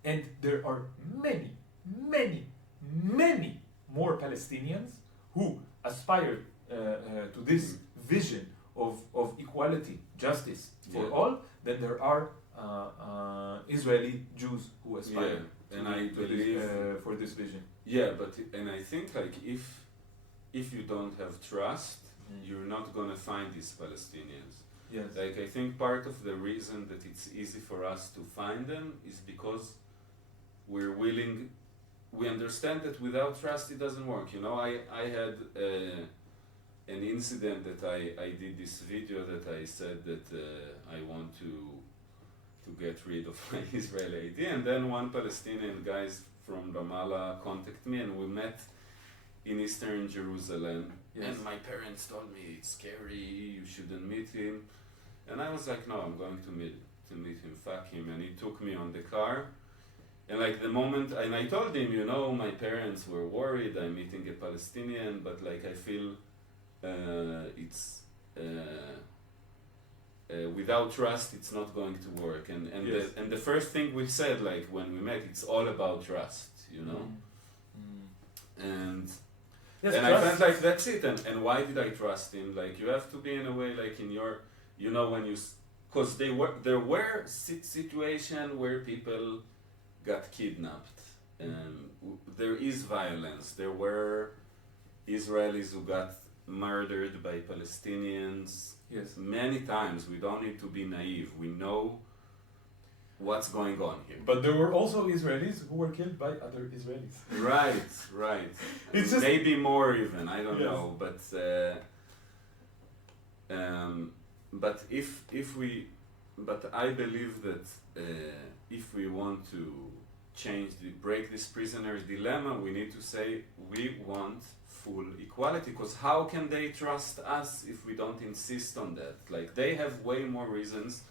And there are many more Palestinians who aspire to this vision of equality, justice for all, than there are Israeli Jews who aspire for this vision. Yeah, but and I think like if you don't have trust, you're not gonna find these Palestinians. Yes. Like I think part of the reason that it's easy for us to find them is because we understand that without trust it doesn't work. You know, I had an incident that I did this video that I said that I want to get rid of my Israeli ID, and then one Palestinian guys from Ramallah contacted me, and we met in Eastern Jerusalem. Yes. And my parents told me it's scary, you shouldn't meet him. And I was like, no, I'm going to meet him, fuck him. And he took me on the car. And like the moment, and I told him, you know, my parents were worried, I'm meeting a Palestinian, but like I feel it's without trust, it's not going to work. And the first thing we said, like when we met, it's all about trust, you know. And yes, and I felt like that's it. And why did I trust him? Like you have to be in a way like in your, you know, when you, because there were situation where people got kidnapped. There is violence. There were Israelis who got murdered by Palestinians. Yes. Many times. We don't need to be naive. We know what's going on here. But there were also Israelis who were killed by other Israelis. Right. It's just, maybe more even. I don't know. But I believe that if we want to break this prisoner's dilemma, we need to say we want full equality, because how can they trust us if we don't insist on that? Like they have way more reasons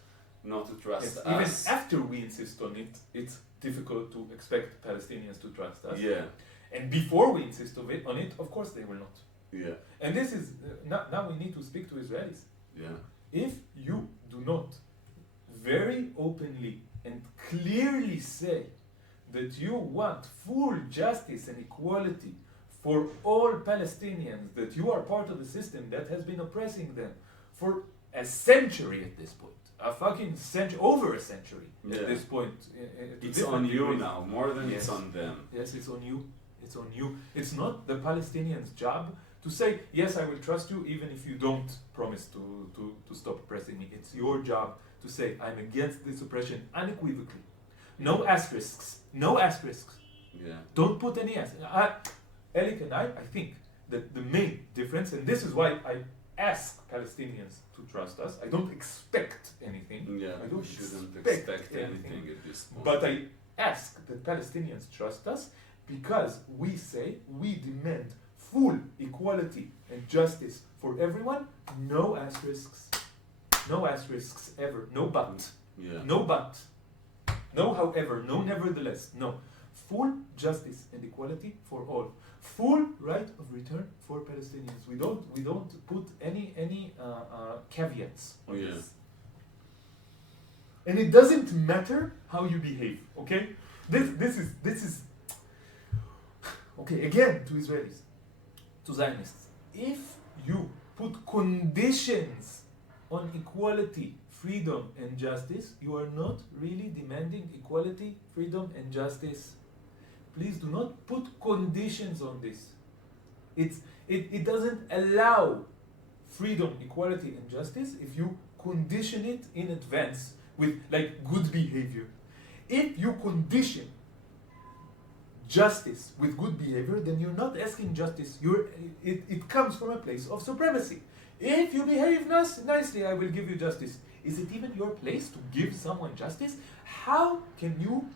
not to trust us. Even after we insist on it, it's difficult to expect Palestinians to trust us. Yeah. And before we insist on it, of course they were not. Yeah. And this is, now we need to speak to Israelis. Yeah. If you do not very openly and clearly say that you want full justice and equality for all Palestinians, that you are part of a system that has been oppressing them for a century at this point, a fucking century, over a century at this point. It's on you now, more than it's on them. Yes, it's on you. It's on you. It's not the Palestinians' job to say, yes, I will trust you even if you don't promise to stop oppressing me. It's your job to say, I'm against this oppression unequivocally. No asterisks. No asterisks. Yeah. Don't put any asterisks. Elik and I think that the main difference, and this is why I ask Palestinians to trust us. I don't expect anything. Yeah, I don't shouldn't expect anything at this point. But I ask that Palestinians trust us because we say we demand full equality and justice for everyone. No asterisks. No asterisks ever. No but. Yeah. No but. No however. No nevertheless. No. Full justice and equality for all. Full right of return for Palestinians. We don't put any caveats on this. And it doesn't matter how you behave. Okay, this is okay. Again, to Israelis, to Zionists, if you put conditions on equality, freedom, and justice, you are not really demanding equality, freedom, and justice. Please do not put conditions on this. It doesn't allow freedom, equality, and justice if you condition it in advance with like good behavior. If you condition justice with good behavior, then you're not asking justice. It comes from a place of supremacy. If you behave nicely, I will give you justice. Is it even your place to give someone justice? How can you,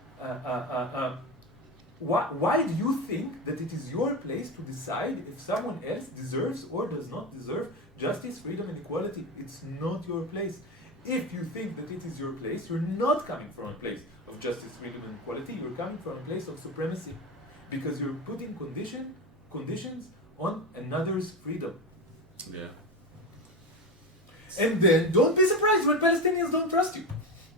why do you think that it is your place to decide if someone else deserves or does not deserve justice, freedom, and equality? It's not your place. If you think that it is your place, you're not coming from a place of justice, freedom, and equality. You're coming from a place of supremacy, because you're putting conditions on another's freedom. Yeah. And then don't be surprised when Palestinians don't trust you.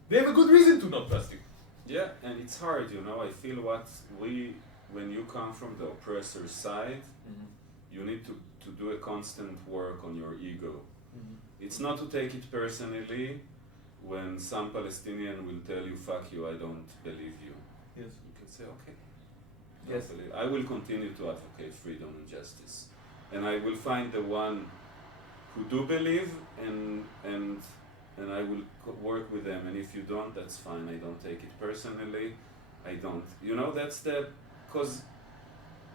They have a good reason to not trust you. Yeah, and it's hard, you know. I feel when you come from the oppressor's side, you need to do a constant work on your ego. It's not to take it personally when some Palestinian will tell you, fuck you, I don't believe you. Yes. You can say, okay. Yes. I will continue to advocate freedom and justice. And I will find the one who do believe, and I will work with them. And if you don't, that's fine. I don't take it personally. I don't. You know, because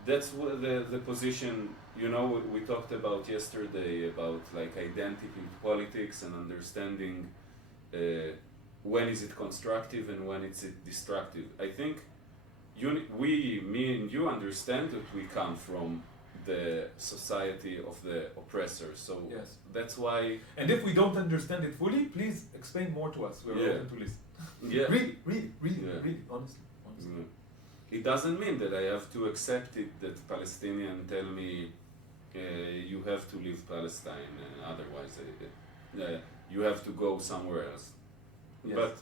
that's the position, you know, we talked about yesterday about like identity politics and understanding when is it constructive and when it's destructive. I think me and you understand that we come from the society of the oppressor, so yes. That's why. And if we don't understand it fully, please explain more to us. We're open to listen. Yeah. Really, Yeah. really, honestly. It doesn't mean that I have to accept it that Palestinians tell me you have to leave Palestine, otherwise you have to go somewhere else. Yes. But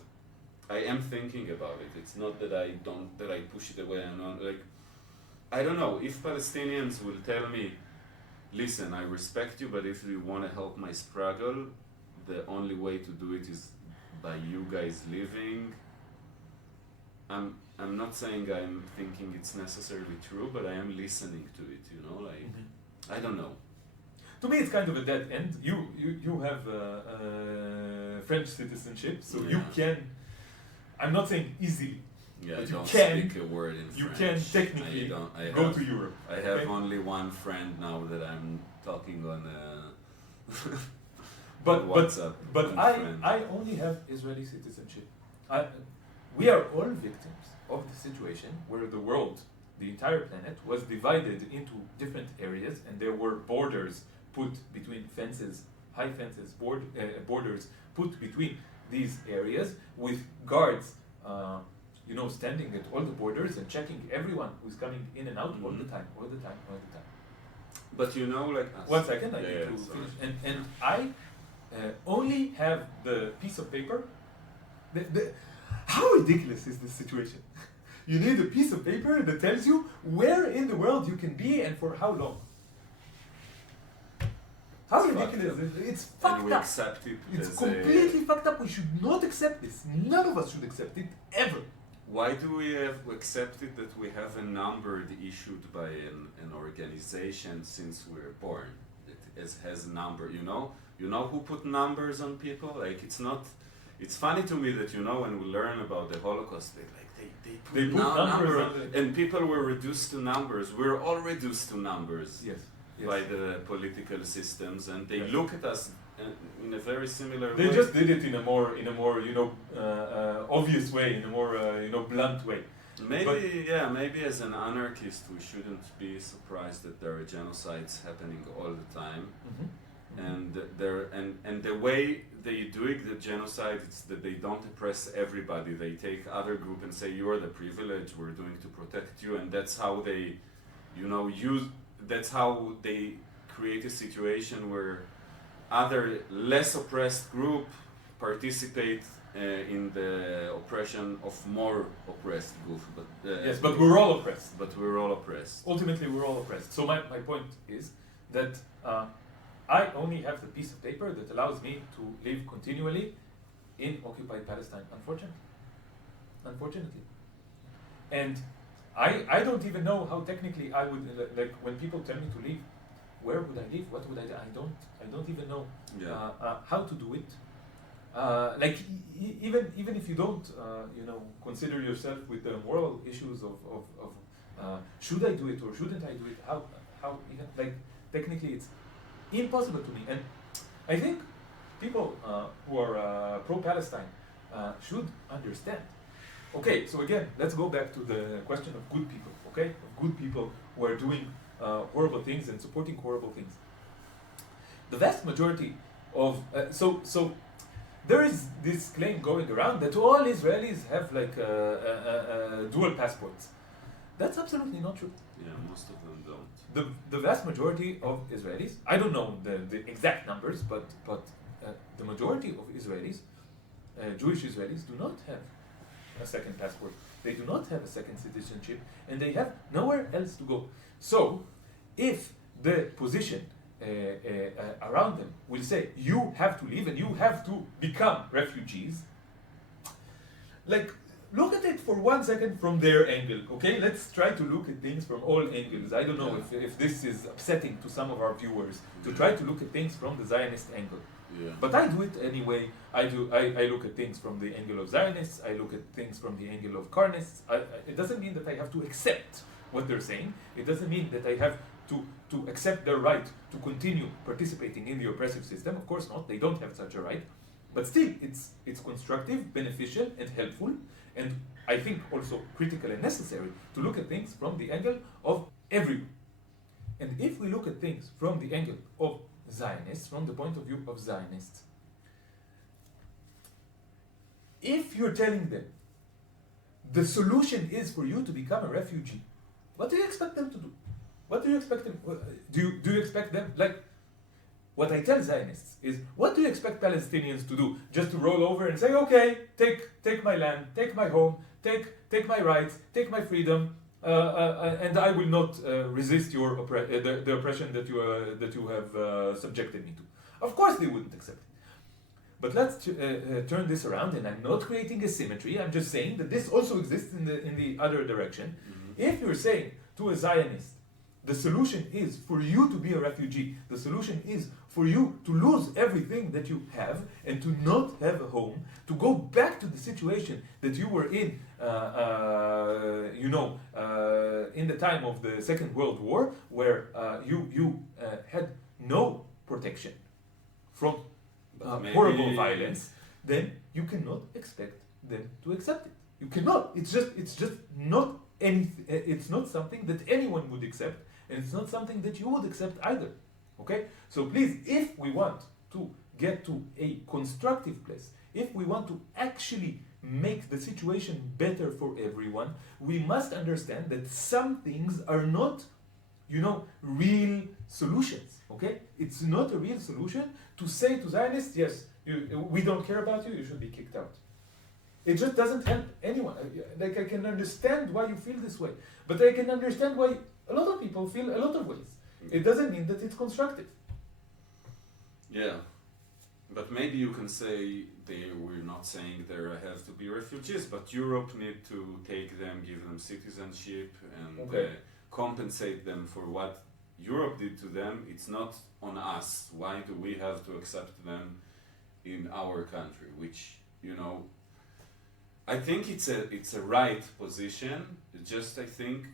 I am thinking about it. It's not that I push it away. I'm not like, I don't know, if Palestinians will tell me, listen, I respect you, but if you want to help my struggle, the only way to do it is by you guys leaving. I'm not saying I'm thinking it's necessarily true, but I am listening to it, you know, like, I don't know. To me, it's kind of a dead end. You have French citizenship, so you can, I'm not saying easily, yeah, but I you don't can, speak a word in you French. can technically go to Europe. I have only one friend now that I'm talking on WhatsApp. But I only have Israeli citizenship. We are all victims of the situation where the world, the entire planet, was divided into different areas, and there were borders put between fences, high fences, borders put between these areas with guards, standing at all the borders and checking everyone who's coming in and out all the time. But you know, like... 1 second, I need to finish. And I only have the piece of paper. How ridiculous is this situation? You need a piece of paper that tells you where in the world you can be and for how long. How ridiculous is it? It's fucked and we up. Accept it. It's completely fucked up. We should not accept this. None of us should accept it, ever. Why do we have accepted that we have a number issued by an organization since we were born? That has a number, you know? You know who put numbers on people? Like, it's not... It's funny to me that, you know, when we learn about the Holocaust, they put numbers and people were reduced to numbers. We're all reduced to numbers by the political systems, and they look at us in a very similar way. They just did it in a more obvious way, in a more blunt way. Maybe as an anarchist we shouldn't be surprised that there are genocides happening all the time. And the way they do it, the genocide, it's that they don't oppress everybody. They take other group and say, you are the privilege, we're doing to protect you, and that's how they, that's how they create a situation where other less oppressed group participate in the oppression of more oppressed group. But we're all oppressed. But we're all oppressed. Ultimately, we're all oppressed. So my point is that I only have the piece of paper that allows me to live continually in occupied Palestine, unfortunately. And I don't even know how technically I would, like when people tell me to leave, where would I live? What would I do? I don't even know how to do it. Like even if you don't consider yourself with the moral issues of should I do it or shouldn't I do it, how even, like technically it's impossible to me. And I think people who are pro-Palestine should understand. Okay, so again, let's go back to the question of good people, okay? Of good people who are doing horrible things and supporting horrible things. The vast majority of, so there is this claim going around that all Israelis have like dual passports. That's absolutely not true. Yeah, most of them don't. The vast majority of Israelis, I don't know the exact numbers, but the majority of Israelis, Jewish Israelis, do not have a second passport. They do not have a second citizenship, and they have nowhere else to go. So, if the position around them will say, you have to leave and you have to become refugees, like, look at it for 1 second from their angle, okay? Let's try to look at things from all angles. I don't know if this is upsetting to some of our viewers, to try to look at things from the Zionist angle. Yeah. But I do it anyway. I look at things from the angle of Zionists, I look at things from the angle of Carnists. It doesn't mean that I have to accept what they're saying. It doesn't mean that I have to accept their right to continue participating in the oppressive system. Of course not, they don't have such a right. But still, it's constructive, beneficial, and helpful, and I think also critical and necessary to look at things from the angle of everyone. And if we look at things from the angle of Zionists, from the point of view of Zionists, if you're telling them the solution is for you to become a refugee, what do you expect them to do? What do you expect them? Do you expect them, like, what I tell Zionists is, what do you expect Palestinians to do? Just to roll over and say, okay, take my land, take my home, take my rights, take my freedom, and I will not resist your the oppression that you have subjected me to. Of course they wouldn't accept it. But let's turn this around, and I'm not creating a symmetry. I'm just saying that this also exists in the other direction. Mm-hmm. If you're saying to a Zionist, the solution is for you to be a refugee, the solution is for you to lose everything that you have and to not have a home, to go back to the situation that you were in, in the time of the Second World War, where you had no protection from horrible violence, then you cannot expect them to accept it. You cannot. It's just not anything. It's not something that anyone would accept, and it's not something that you would accept either. Okay? So please, if we want to get to a constructive place, if we want to actually make the situation better for everyone, we must understand that some things are not, real solutions. Okay? It's not a real solution to say to Zionists, yes, we don't care about you, you should be kicked out. It just doesn't help anyone. Like, I can understand why you feel this way, but I can understand why a lot of people feel a lot of ways. It doesn't mean that it's constructive. Yeah, but maybe you can say we're not saying they have to be refugees, but Europe need to take them, give them citizenship, and compensate them for what Europe did to them. It's not on us. Why do we have to accept them in our country? Which, I think it's a right position. Just I think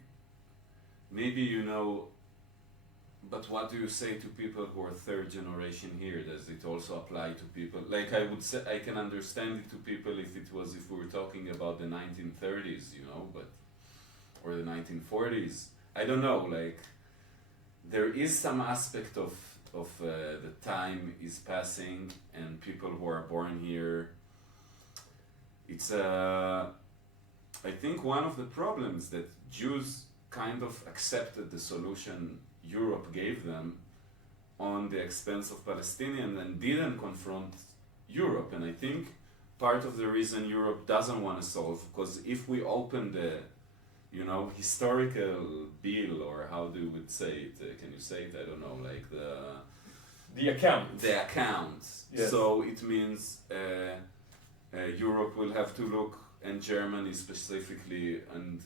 maybe but what do you say to people who are third generation here? Does it also apply to people? Like, I would say I can understand it to people if we were talking about the 1930s, or the 1940s. I don't know, like, there is some aspect of the time is passing, and people who are born here, it's I think one of the problems that Jews kind of accepted the solution Europe gave them on the expense of Palestinians and didn't confront Europe. And I think part of the reason Europe doesn't want to solve, because if we open the historical bill, or how do you would say it, can you say it? I don't know, like the account. The account. Yes. So it means Europe will have to look, and Germany specifically, and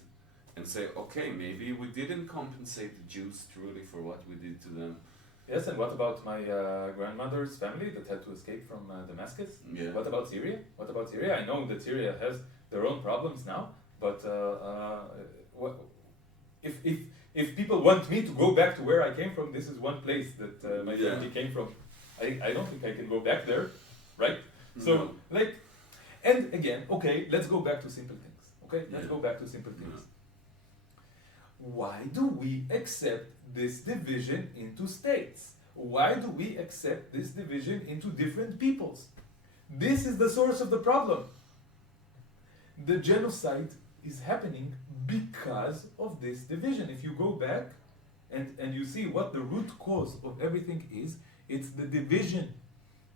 and say, okay, maybe we didn't compensate the Jews truly for what we did to them. Yes, and what about my grandmother's family that had to escape from Damascus? Yeah. What about Syria? What about Syria? I know that Syria has their own problems now, but if people want me to go back to where I came from, this is one place that my family came from. I don't think I can go back there, right? So, like, and again, okay, let's go back to simple things. Okay, let's go back to simple things. Why do we accept this division into states? Why do we accept this division into different peoples? This is the source of the problem. The genocide is happening because of this division. If you go back and you see what the root cause of everything is, it's the division.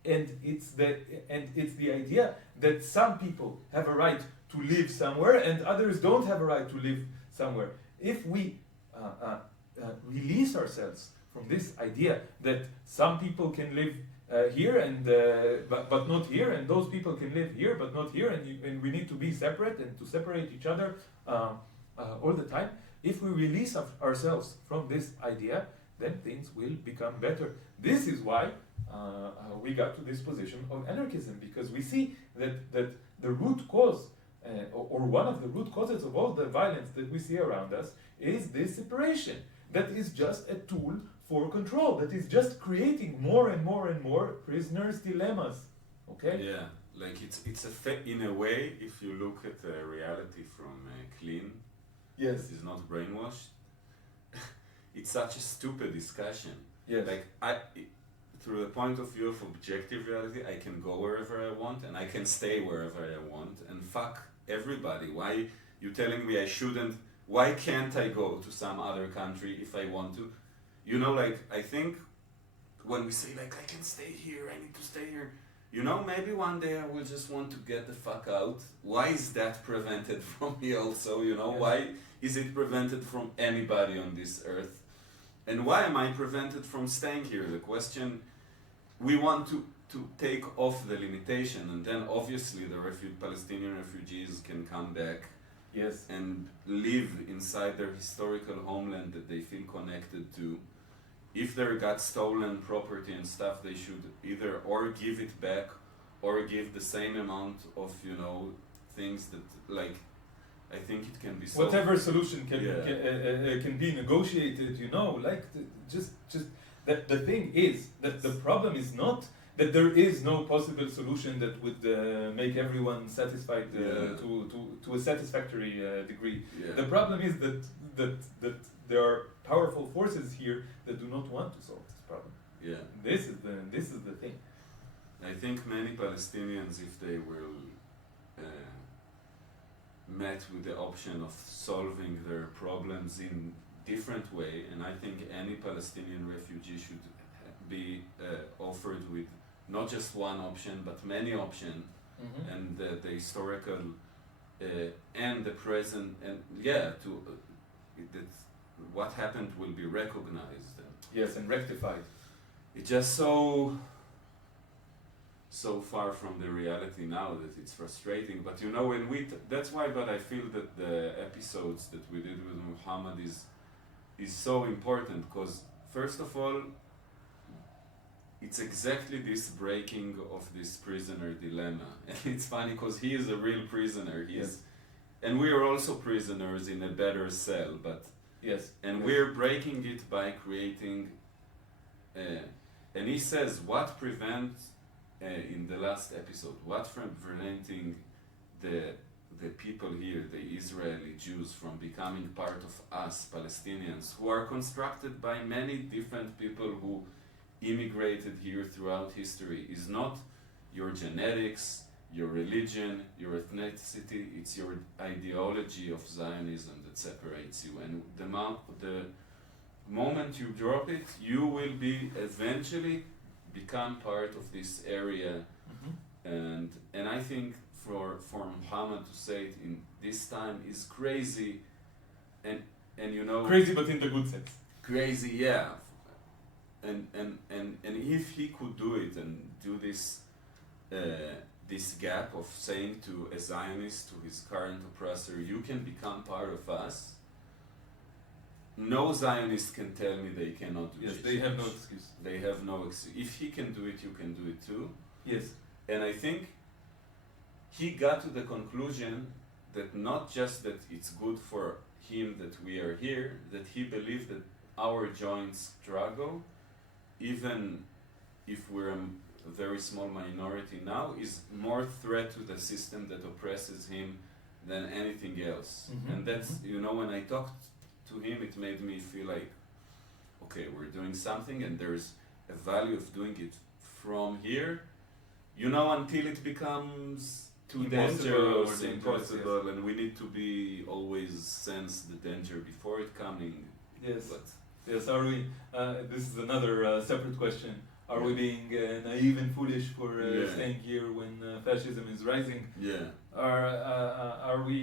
And it's the idea that some people have a right to live somewhere and others don't have a right to live somewhere. If we release ourselves from this idea that some people can live here and but not here, and those people can live here but not here, and we need to be separate and to separate each other all the time. If we release ourselves from this idea, then things will become better. This is why we got to this position of anarchism, because we see that the root cause, or one of the root causes of all the violence that we see around us, is this separation. That is just a tool for control. That is just creating more and more and more prisoners' dilemmas. Okay? Yeah, like it's in a way, if you look at reality from clean, yes, it is not brainwashed. It's such a stupid discussion. Yes. Like through the point of view of objective reality, I can go wherever I want and I can stay wherever I want and fuck everybody. Why you telling me I shouldn't? Why can't I go to some other country if I want to? You know, like, I think when we say, like, I can stay here, I need to stay here, you know, maybe one day I will just want to get the fuck out. Why is that prevented from me also, you know? Yes. Why is it prevented from anybody on this earth? And why am I prevented from staying here? The question, we want to take off the limitation, and then obviously the Palestinian refugees can come back. Yes. And live inside their historical homeland that they feel connected to. If they got stolen property and stuff, they should either or give it back or give the same amount of, you know, things that, like, I think it can be solved. Whatever solution can be negotiated, you know, like, just that the thing is that the problem is not that there is no possible solution that would make everyone satisfied to a satisfactory degree. Yeah. The problem is that there are powerful forces here that do not want to solve this problem. Yeah. This is the thing. I think many Palestinians, if they will met with the option of solving their problems in different way, and I think any Palestinian refugee should be offered with not just one option but many options, and the historical and the present, and that what happened will be recognized. Yes, and rectified. It's just so far from the reality now that it's frustrating. But you know, when that's why. But I feel that the episodes that we did with Muhammad is so important, because first of all, it's exactly this breaking of this prisoner dilemma. And it's funny because he is a real prisoner. And we are also prisoners in a better cell, but we're breaking it by creating. And he says, what prevents in the last episode, what from preventing the people here, the Israeli Jews, from becoming part of us Palestinians, who are constructed by many different people who immigrated here throughout history, is not your genetics, your religion, your ethnicity, it's your ideology of Zionism that separates you. And the moment you drop it, you will be eventually become part of this area. And I think for Muhammad to say it in this time is crazy, and you know, crazy but in the good sense. Crazy, yeah. And if he could do it and do this this gap of saying to a Zionist, to his current oppressor, you can become part of us, no Zionist can tell me they cannot do Yes, change. they have no excuse. They have no excuse. If he can do it, you can do it too. Yes. And I think he got to the conclusion that not just that it's good for him that we are here, that he believed that our joint struggle, even if we're a very small minority now, is more threat to the system that oppresses him than anything else. Mhm, And that's, mhm. you know, when I talked to him, it made me feel like, okay, we're doing something and there's a value of doing it from here, you know, until it becomes too Impossible dangerous, or dangerous, impossible, and we need to be always sense the danger before it coming. Yes. But Yes, are we, this is another separate question, are we being naive and foolish for Yeah. staying here when fascism is rising? yeah, Are we,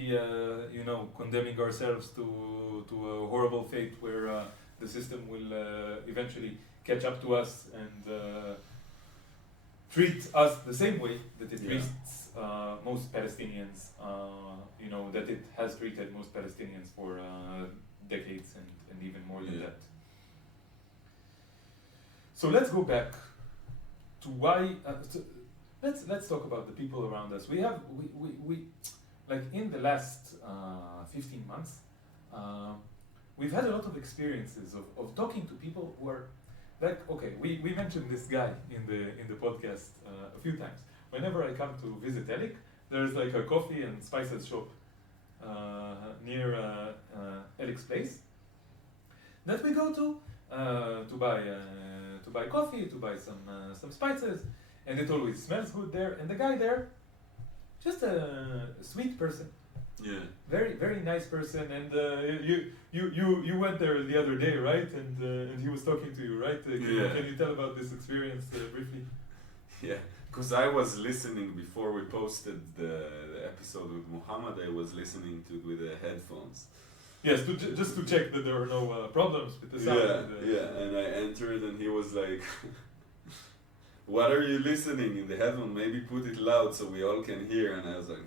you know, condemning ourselves to a horrible fate where the system will eventually catch up to us and treat us the same way that it Yeah. treats most Palestinians, you know, that it has treated most Palestinians for decades and even more than Yeah. that. So let's go back to why. Let's talk about the people around us. We like in the last 15 months, we've had a lot of experiences of talking to people who are like, okay, we mentioned this guy in the podcast a few times. Whenever I come to visit Elik, there's like a coffee and spices shop near Elik's place that we go to buy coffee, to buy some spices, and it always smells good there. And the guy there, just a sweet person, yeah, very very nice person. And you went there the other day, right? And he was talking to you, right? Can you tell about this experience briefly? yeah. Because I was listening before we posted the episode with Muhammad. I was listening to it with the headphones. Yes, just to check that there are no problems with the sound. And I entered and he was like, what are you listening in the headphone? Maybe put it loud so we all can hear. And I was like,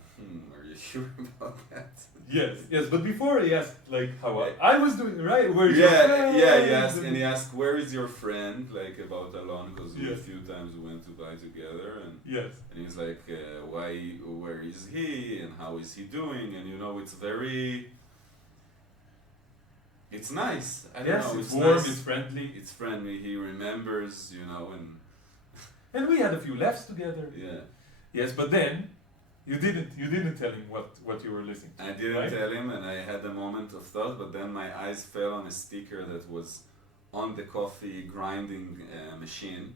are you sure about that? Yes, but before he asked like how I was doing, right? Where's your friend? He asked, where is your friend? Like about Alon, because a few times we went to buy together. And and he's like, where is he? And how is he doing? And you know, it's nice. I don't know. It's warm, nice. it's friendly. It's friendly. He remembers, you know, and we had a few laughs together. Yeah. Yes, but then you didn't tell him what you were listening to. I didn't tell him, and I had a moment of thought. But then my eyes fell on a sticker that was on the coffee grinding machine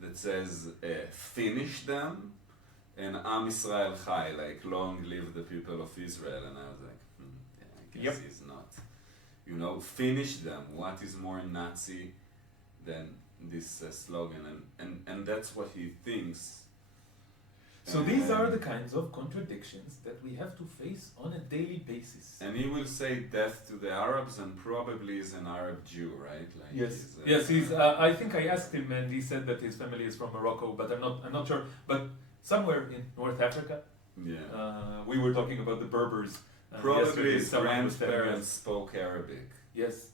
that says "Finish them," and Am Israel Chai, like long live the people of Israel. And I was like, I guess he's not. You know, finish them. What is more Nazi than this slogan? And that's what he thinks. So these are the kinds of contradictions that we have to face on a daily basis. And he will say death to the Arabs, and probably is an Arab Jew, right? Like He's. I think I asked him, and he said that his family is from Morocco, but I'm not sure. But somewhere in North Africa. Yeah. We were talking about the Berbers. Probably his grandparents spoke Arabic. Yes.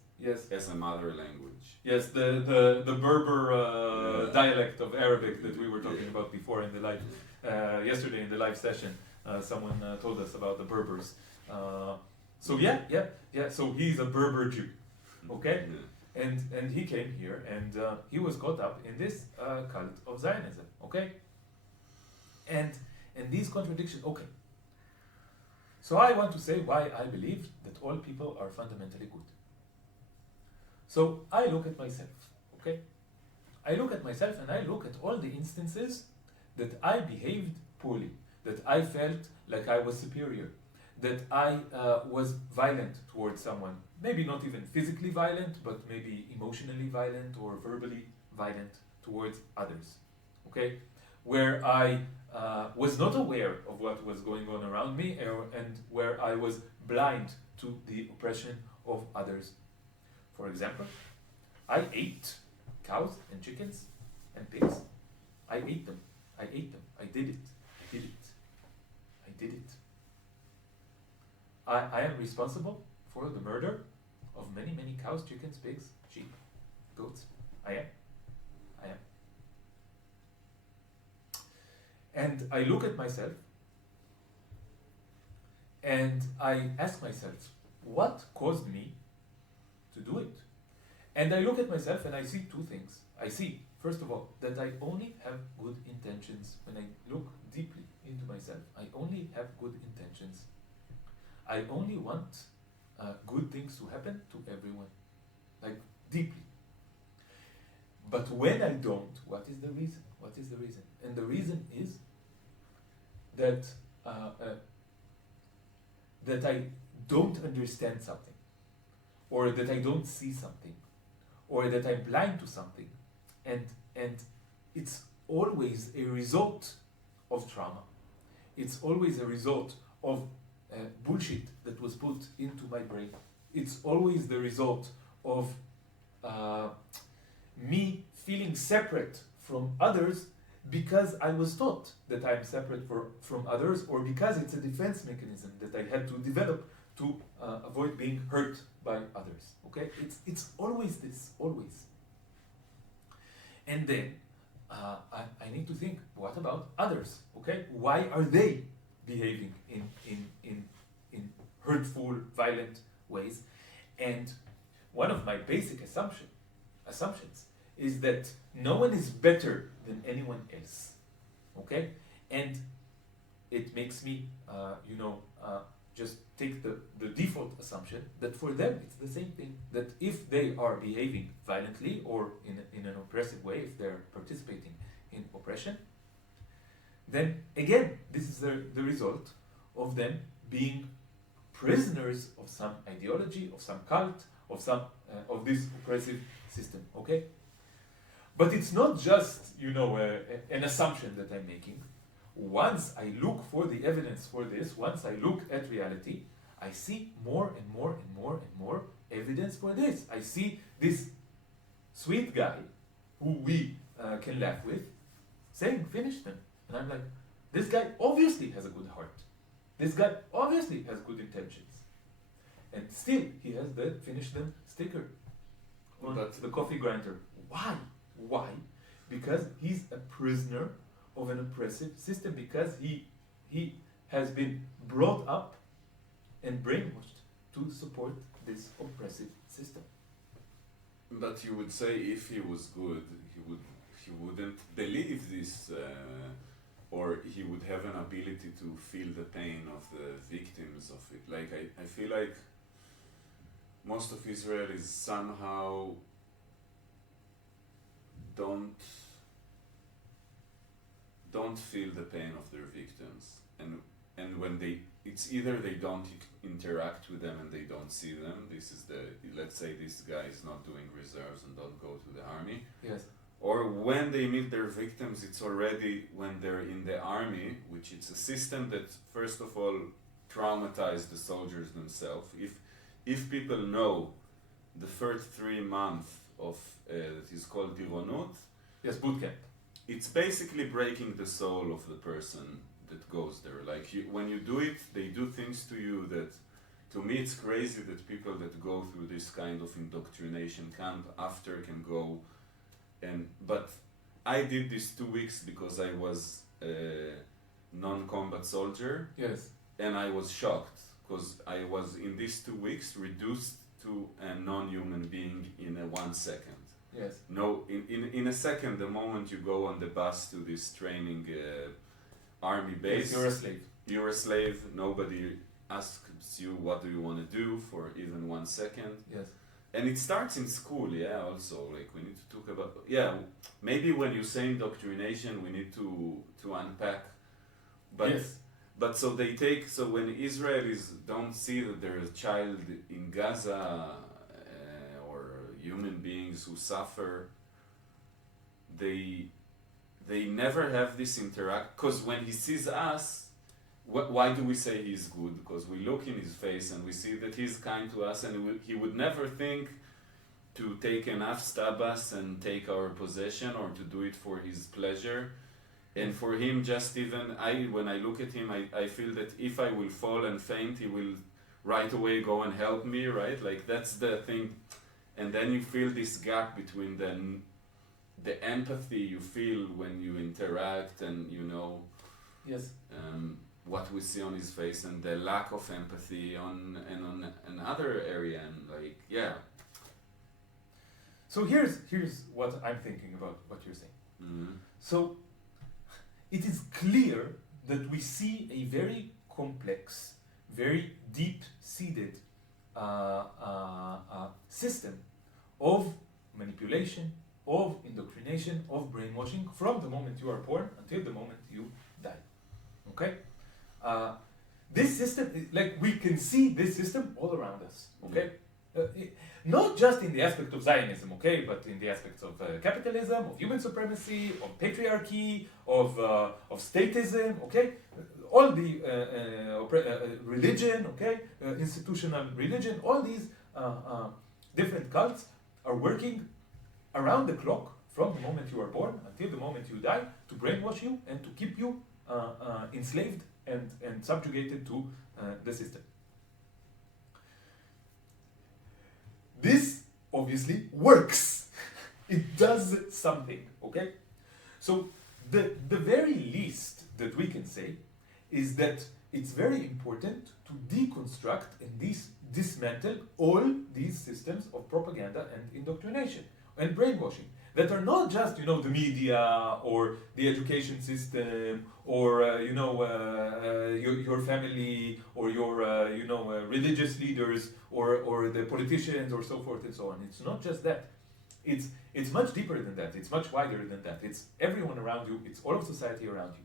As a mother language. Yes, the Berber dialect of Arabic that we were talking about before in the live yesterday in the live session. Someone told us about the Berbers. So So he's a Berber Jew, okay? Yeah. And he came here and he was caught up in this cult of Zionism, okay? And these contradictions, okay. So I want to say why I believe that all people are fundamentally good. So I look at myself, okay? I look at myself and I look at all the instances that I behaved poorly, that I felt like I was superior, that I was violent towards someone. Maybe not even physically violent, but maybe emotionally violent or verbally violent towards others, okay? Where I was not aware of what was going on around me and where I was blind to the oppression of others. For example, I ate cows and chickens and pigs. I ate them. I did it. I am responsible for the murder of many, many cows, chickens, pigs, sheep, goats. I am. And I look at myself and I ask myself, what caused me to do it? And I look at myself and I see two things. I see, first of all, that I only have good intentions. When I look deeply into myself, I only have good intentions. I only want good things to happen to everyone, like deeply. But when I don't, what is the reason? What is the reason? And the reason is that that I don't understand something, or that I don't see something, or that I'm blind to something, and it's always a result of trauma. It's always a result of bullshit that was put into my brain. It's always the result of me feeling separate from others because I was taught that I'm separate from others, or because it's a defense mechanism that I had to develop to avoid being hurt by others. Okay, it's always this, always. And then I need to think, what about others? Okay, why are they behaving in hurtful, violent ways? And one of my basic assumptions is that no one is better than anyone else. Okay, and it makes me, just take the default assumption that for them it's the same thing. That if they are behaving violently or in an oppressive way, if they're participating in oppression, then again, this is the result of them being prisoners of some ideology, of some cult, of some of this oppressive system. Okay, but it's not just an assumption that I'm making. Once I look for the evidence for this, once I look at reality, I see more and more and more and more evidence for this. I see this sweet guy who we can laugh with saying, finish them. And I'm like, this guy obviously has a good heart. This guy obviously has good intentions. And still, he has the finish them sticker on the coffee grinder. Why? Why? Because he's a prisoner of an oppressive system, because he has been brought up and brainwashed to support this oppressive system. But you would say if he was good, he wouldn't believe this, or he would have an ability to feel the pain of the victims of it. Like I feel like most of Israel is somehow don't feel the pain of their victims, and when it's either they don't interact with them and they don't see them. This is let's say this guy is not doing reserves and don't go to the army. Yes. Or when they meet their victims, it's already when they're in the army, which it's a system that first of all traumatized the soldiers themselves. If people know the first 3 months of it is called Tironut. Yes, boot camp. It's basically breaking the soul of the person that goes there. Like when you do it, they do things to you that, to me, it's crazy that people that go through this kind of indoctrination camp after can go but I did this 2 weeks because I was a non-combat soldier. Yes. And I was shocked because I was in these 2 weeks reduced to a non-human being in 1 second. Yes. No, in a second, the moment you go on the bus to this training army base, yes, you're a slave. You're a slave. Nobody asks you what do you want to do for even 1 second. Yes. And it starts in school, yeah. Also, like we need to talk about, maybe when you say indoctrination, we need to unpack. But yes. But so when Israelis don't see that there's a child in Gaza or human beings who suffer, they never have this interact. Because when he sees us, why do we say he's good? Because we look in his face and we see that he's kind to us, and he would never think to take enough stab us and take our possession or to do it for his pleasure. And for him, just even when I look at him, I feel that if I will fall and faint, he will right away go and help me, right? Like that's the thing. And then you feel this gap between the empathy you feel when you interact and you know Yes. what we see on his face, and the lack of empathy on another area, and like So here's what I'm thinking about what you're saying. So it is clear that we see a very complex, very deep-seated system of manipulation, of indoctrination, of brainwashing from the moment you are born until the moment you die. Okay? This system, like we can see this system all around us. Okay? Not just in the aspect of Zionism, okay, but in the aspects of capitalism, of human supremacy, of patriarchy, of statism, okay, all the religion, okay, institutional religion, all these different cults are working around the clock from the moment you are born until the moment you die to brainwash you and to keep you enslaved and subjugated to the system. This obviously works. It does something, okay? So the very least that we can say is that it's very important to deconstruct and dismantle all these systems of propaganda and indoctrination and brainwashing that are not just, the media or the education system or, your family or your, religious leaders or the politicians or so forth and so on. It's not just that. It's much deeper than that. It's much wider than that. It's everyone around you. It's all of society around you.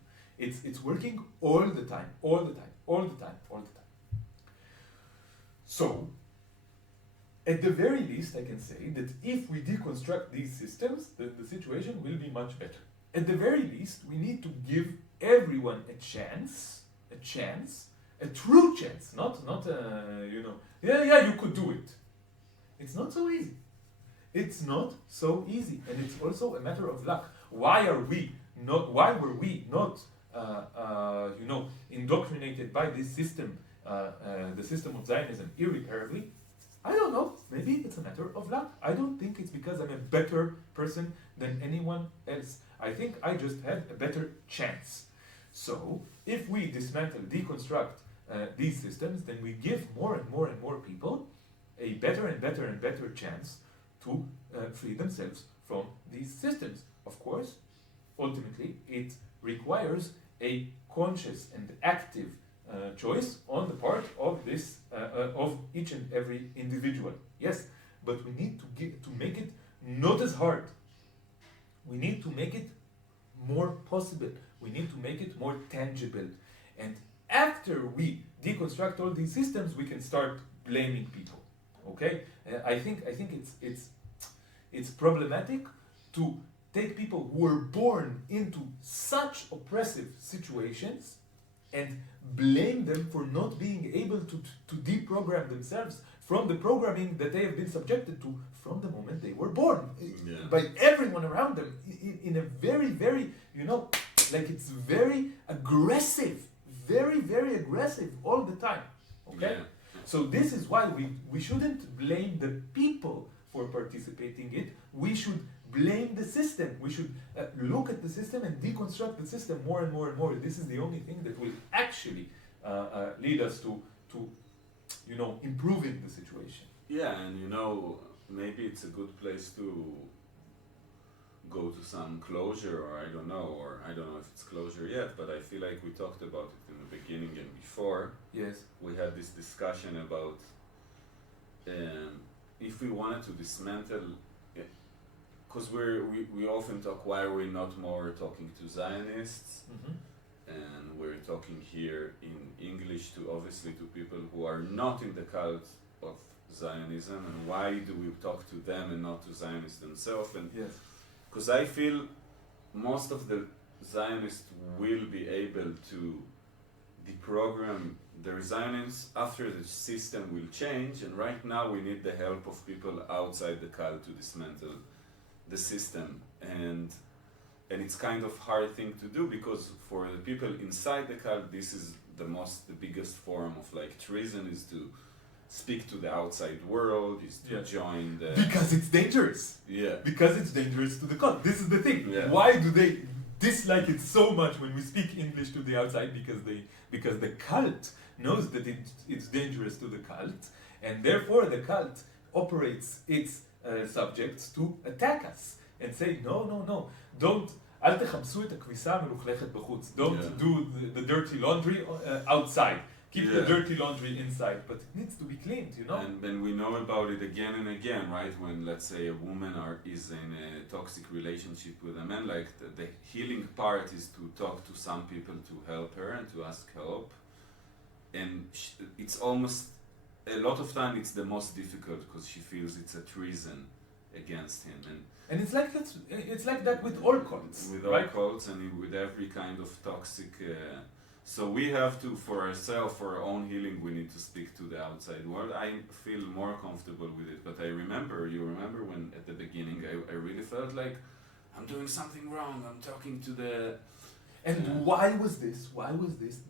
It's working all the time, all the time, all the time, all the time. So, at the very least, I can say that if we deconstruct these systems, the situation will be much better. At the very least, we need to give everyone a chance, a true chance, not you could do it. It's not so easy. It's not so easy, and it's also a matter of luck. Why were we not indoctrinated by this system, the system of Zionism, irreparably? I don't know. Maybe it's a matter of luck. I don't think it's because I'm a better person than anyone else. I think I just had a better chance. So, if we dismantle, deconstruct these systems, then we give more and more and more people a better and better and better chance to free themselves from these systems. Of course, ultimately, it requires a conscious and active choice on the part of this of each and every individual. Yes, but we need to make it not as hard. We need to make it more possible. We need to make it more tangible. And after we deconstruct all these systems, we can start blaming people. Okay? I think it's problematic to take people who were born into such oppressive situations and blame them for not being able to deprogram themselves from the programming that they have been subjected to from the moment they were born. By everyone around them in a very, very, it's very aggressive, very, very aggressive all the time. Okay? Yeah. So this is why we shouldn't blame the people for participating in it. We should blame the system. We should look at the system and deconstruct the system more and more and more. This is the only thing that will actually lead us to improving the situation. Yeah, and maybe it's a good place to go to some closure, or I don't know if it's closure yet, but I feel like we talked about it in the beginning and before. Yes. We had this discussion about if we wanted to dismantle, because we often talk, why are we not more talking to Zionists? Mm-hmm. And we're talking here in English to people who are not in the cult of Zionism, and why do we talk to them and not to Zionists themselves? And yes. Because I feel most of the Zionists will be able to deprogram their Zionists after the system will change, and right now we need the help of people outside the cult to dismantle the system, and it's kind of hard thing to do, because for the people inside the cult, this is the biggest form of treason, is to speak to the outside world, is to join the... Because it's dangerous. Yeah. Because it's dangerous to the cult. This is the thing. Yeah. Why do they dislike it so much when we speak English to the outside? Because the cult knows that it's dangerous to the cult, and therefore the cult operates its subjects to attack us and say, no, don't, אל תחפשו את הכביסה המלוכלכת בחוץ. Don't do the dirty laundry outside. Keep the dirty laundry inside, but it needs to be cleaned, you know? And we know about it again and again, right? When, let's say, a woman is in a toxic relationship with a man, like the healing part is to talk to some people to help her and to ask help. And it's almost, a lot of time it's the most difficult because she feels it's a treason against him. And it's like that with all cults. With all cults and with every kind of toxic... So we have to, for ourselves, for our own healing, we need to speak to the outside world. I feel more comfortable with it, but you remember when at the beginning I really felt like I'm doing something wrong, I'm talking to the... And why was this?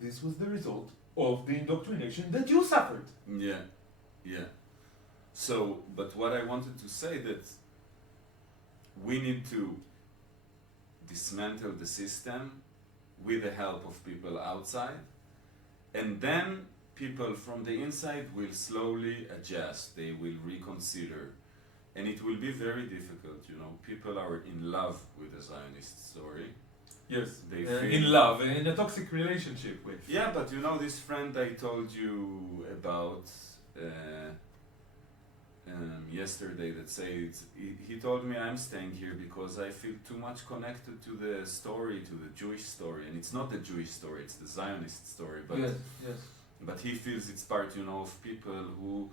This was the result of the indoctrination that you suffered. Yeah. So, but what I wanted to say that we need to dismantle the system with the help of people outside, and then people from the inside will slowly adjust, they will reconsider, and it will be very difficult, you know. People are in love with the Zionist story. Yes, they feel in love, in a toxic relationship with. Yeah, but you know this friend I told you about yesterday that says, he told me I'm staying here because I feel too much connected to the story, to the Jewish story, and it's not the Jewish story, it's the Zionist story, but yes. But he feels it's part, you know, of people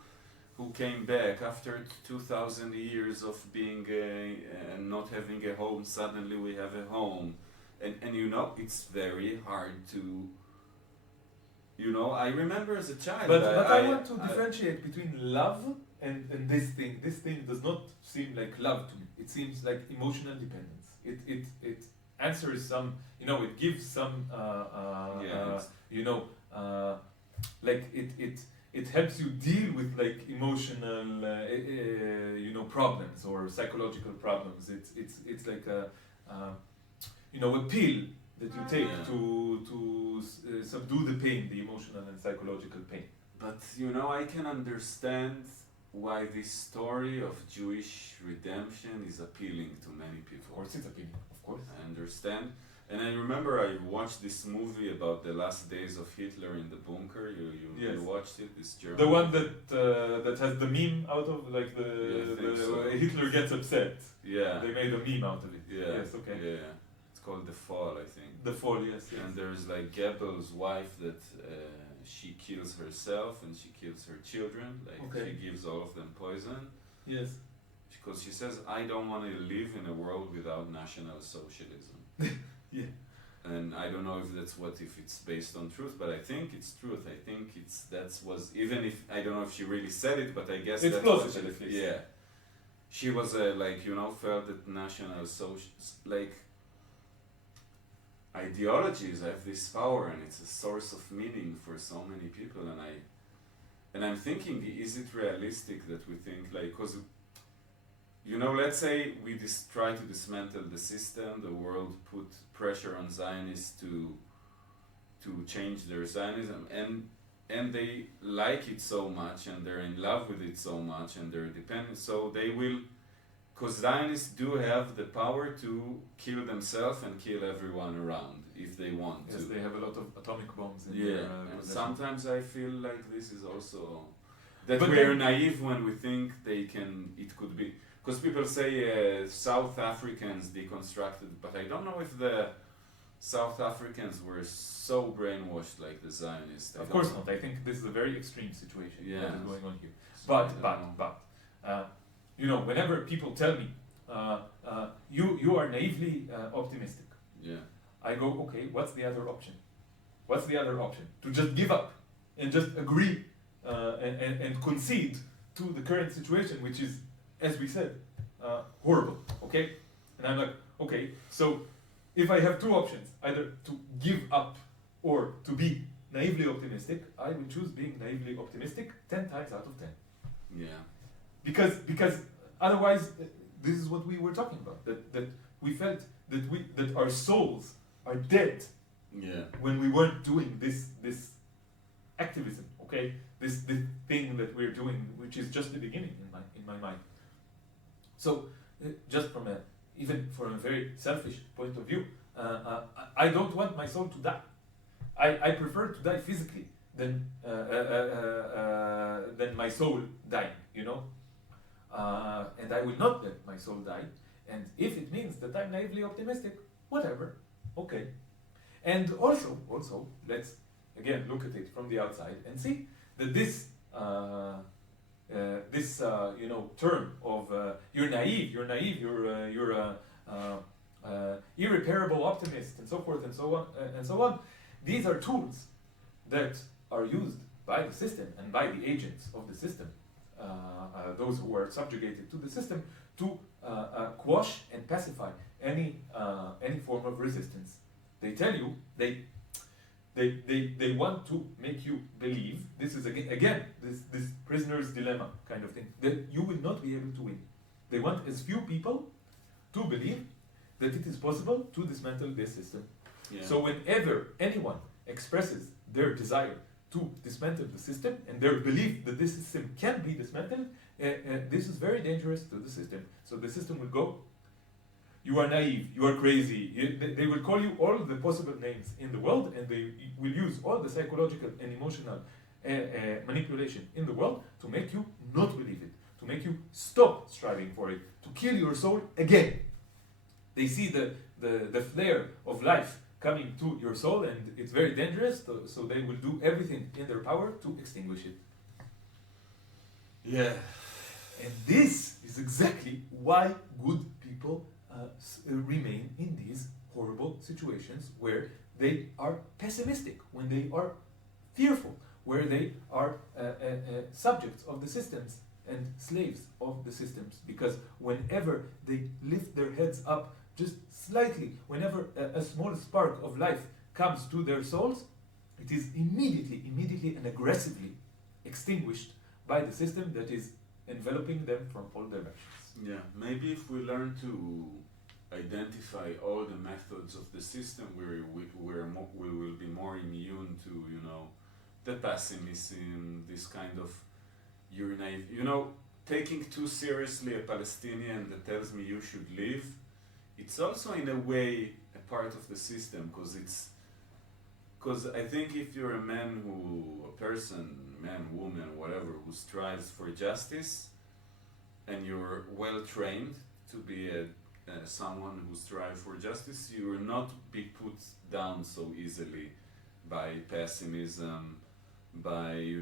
who came back after 2,000 years of being not having a home. Suddenly we have a home, and you know, it's very hard to, you know, I remember as a child. But I want to differentiate between love and this thing. This thing does not seem like love to me. It seems like emotional dependence. It answers some, you know, it gives some, you know, like it helps you deal with like emotional, you know, problems or psychological problems. It's like a, you know, a pill that you take to subdue the pain, the emotional and psychological pain. But you know, I can understand why this story of Jewish redemption is appealing to many people. Of course it's appealing, of course. I understand. And I remember I watched this movie about the last days of Hitler in the bunker. You watched it, this German. The one that has the meme out of, like the Hitler gets upset. Yeah. They made a meme out of it. Yeah. Yes, okay. Yeah. It's called The Fall, I think. The Fall, yes. And there's like Goebbels' wife that she kills herself and she kills her children. Like she gives all of them poison. Yes. Because she says, I don't want to live in a world without National Socialism. Yeah. And I don't know if it's based on truth, but I think it's truth. I think even if, I don't know if she really said it, but I guess it's that's close. Yeah. She was like, you know, felt that National like, ideologies have this power and it's a source of meaning for so many people, and I'm thinking, is it realistic that we think like, because you know, let's say we try to dismantle the system, the world put pressure on Zionists to change their Zionism, and they like it so much and they're in love with it so much and they're dependent, so they will, because Zionists do have the power to kill themselves and kill everyone around if they want to. Yes, they have a lot of atomic bombs in their and sometimes I feel like this is also, that we're naive when we think it could be. Because people say South Africans deconstructed, but I don't know if the South Africans were so brainwashed like the Zionists. Of course not. I think this is a very extreme situation that is going on here. So But you know, whenever people tell me you are naively optimistic, I go, okay, what's the other option? What's the other option? To just give up and just agree and concede to the current situation, which is, as we said, horrible, okay? And I'm like, okay, so if I have two options, either to give up or to be naively optimistic, I will choose being naively optimistic 10 times out of 10. Yeah. Because otherwise, this is what we were talking about, that we felt that our souls are dead when we weren't doing this activism, okay? This thing that we're doing, which is just the beginning in my mind. So, just even from a very selfish point of view, I don't want my soul to die. I prefer to die physically than my soul dying, you know? And I will not let my soul die. And if it means that I'm naively optimistic, whatever, okay. And also, let's again look at it from the outside and see that this term of you're naive, you're irreparable optimist, and so forth and so on. These are tools that are used by the system and by the agents of the system, those who are subjugated to the system, to quash and pacify any form of resistance. They tell you they want to make you believe, this is again this prisoner's dilemma kind of thing, that you will not be able to win. They want as few people to believe that it is possible to dismantle this system. Yeah. So whenever anyone expresses their desire to dismantle the system and their belief that this system can be dismantled, this is very dangerous to the system. So the system will go, you are naive, you are crazy. They will call you all the possible names in the world, and they will use all the psychological and emotional manipulation in the world to make you not believe it, to make you stop striving for it, to kill your soul again. They see the flare of life coming to your soul, and it's very dangerous, so they will do everything in their power to extinguish it. Yeah. And this is exactly why good people remain in these horrible situations where they are pessimistic, when they are fearful, where they are subjects of the systems and slaves of the systems. Because whenever they lift their heads up just slightly, whenever a small spark of life comes to their souls, it is immediately and aggressively extinguished by the system that is enveloping them from all directions. Yeah, maybe if we learn to identify all the methods of the system, we will be more immune to, you know, the pessimism, this kind of taking too seriously a Palestinian that tells me you should leave. It's also in a way a part of the system, because I think if you're a man, woman, whatever, who strives for justice, and you're well trained to be someone who strives for justice, you will not be put down so easily by pessimism, by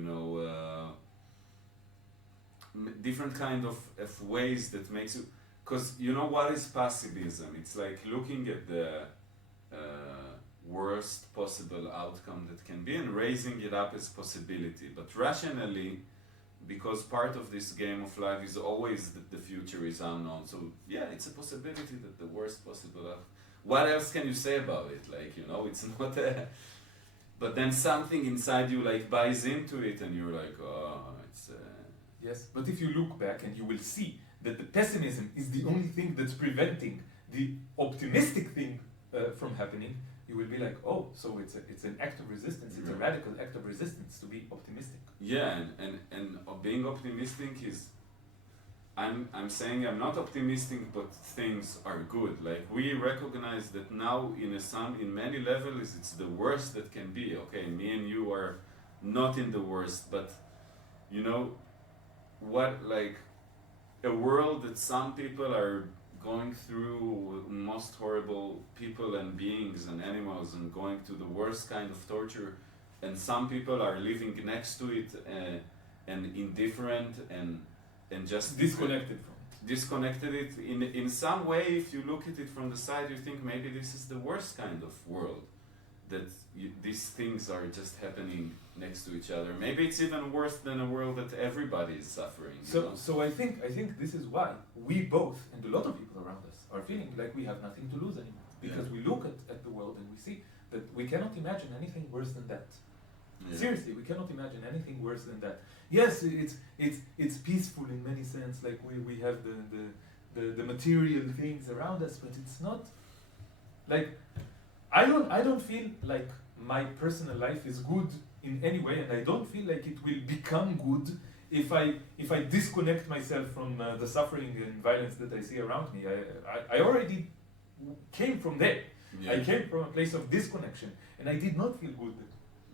different kind of ways that makes you. Because you know what is pessimism? It's like looking at the worst possible outcome that can be and raising it up as possibility. But rationally, because part of this game of life is always that the future is unknown. So yeah, it's a possibility that the worst possible outcome. What else can you say about it? It's not a... But then something inside you buys into it, and you're like, oh, it's... Yes, but if you look back and you will see that the pessimism is the only thing that's preventing the optimistic thing from happening, you will be like, oh, so it's an act of resistance, it's a radical act of resistance to be optimistic. Yeah, and being optimistic is, I'm saying I'm not optimistic, but things are good. We recognize that now in many levels it's the worst that can be. Okay, me and you are not in the worst, but a world that some people are going through, most horrible people and beings and animals, and going to the worst kind of torture, and some people are living next to it and indifferent and just disconnected it in some way. If you look at it from the side, you think maybe this is the worst kind of world, that these things are just happening next to each other. Maybe it's even worse than a world that everybody is suffering. So I think this is why we both, and a lot of people around us, are feeling like we have nothing to lose anymore. Because we look at the world and we see that we cannot imagine anything worse than that. Yeah. Seriously, we cannot imagine anything worse than that. Yes, it's peaceful in many sense, like we have the material things around us, but it's not like I don't feel like my personal life is good in any way, and I don't feel like it will become good if I disconnect myself from the suffering and violence that I see around me. I already came from there. Yeah. I came from a place of disconnection, and I did not feel good.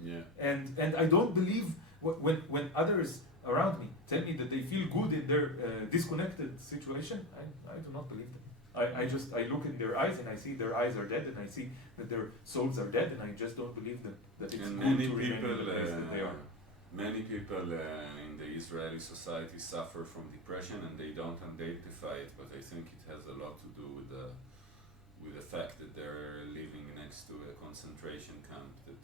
Yeah. And I don't believe when others around me tell me that they feel good in their disconnected situation, I do not believe them. I look in their eyes and I see their eyes are dead, and I see that their souls are dead, and I just don't believe them that it's And good many to remain people, in the place that they are. many people in the Israeli society suffer from depression, and they don't identify it. But I think it has a lot to do with the fact that they're living next to a concentration camp that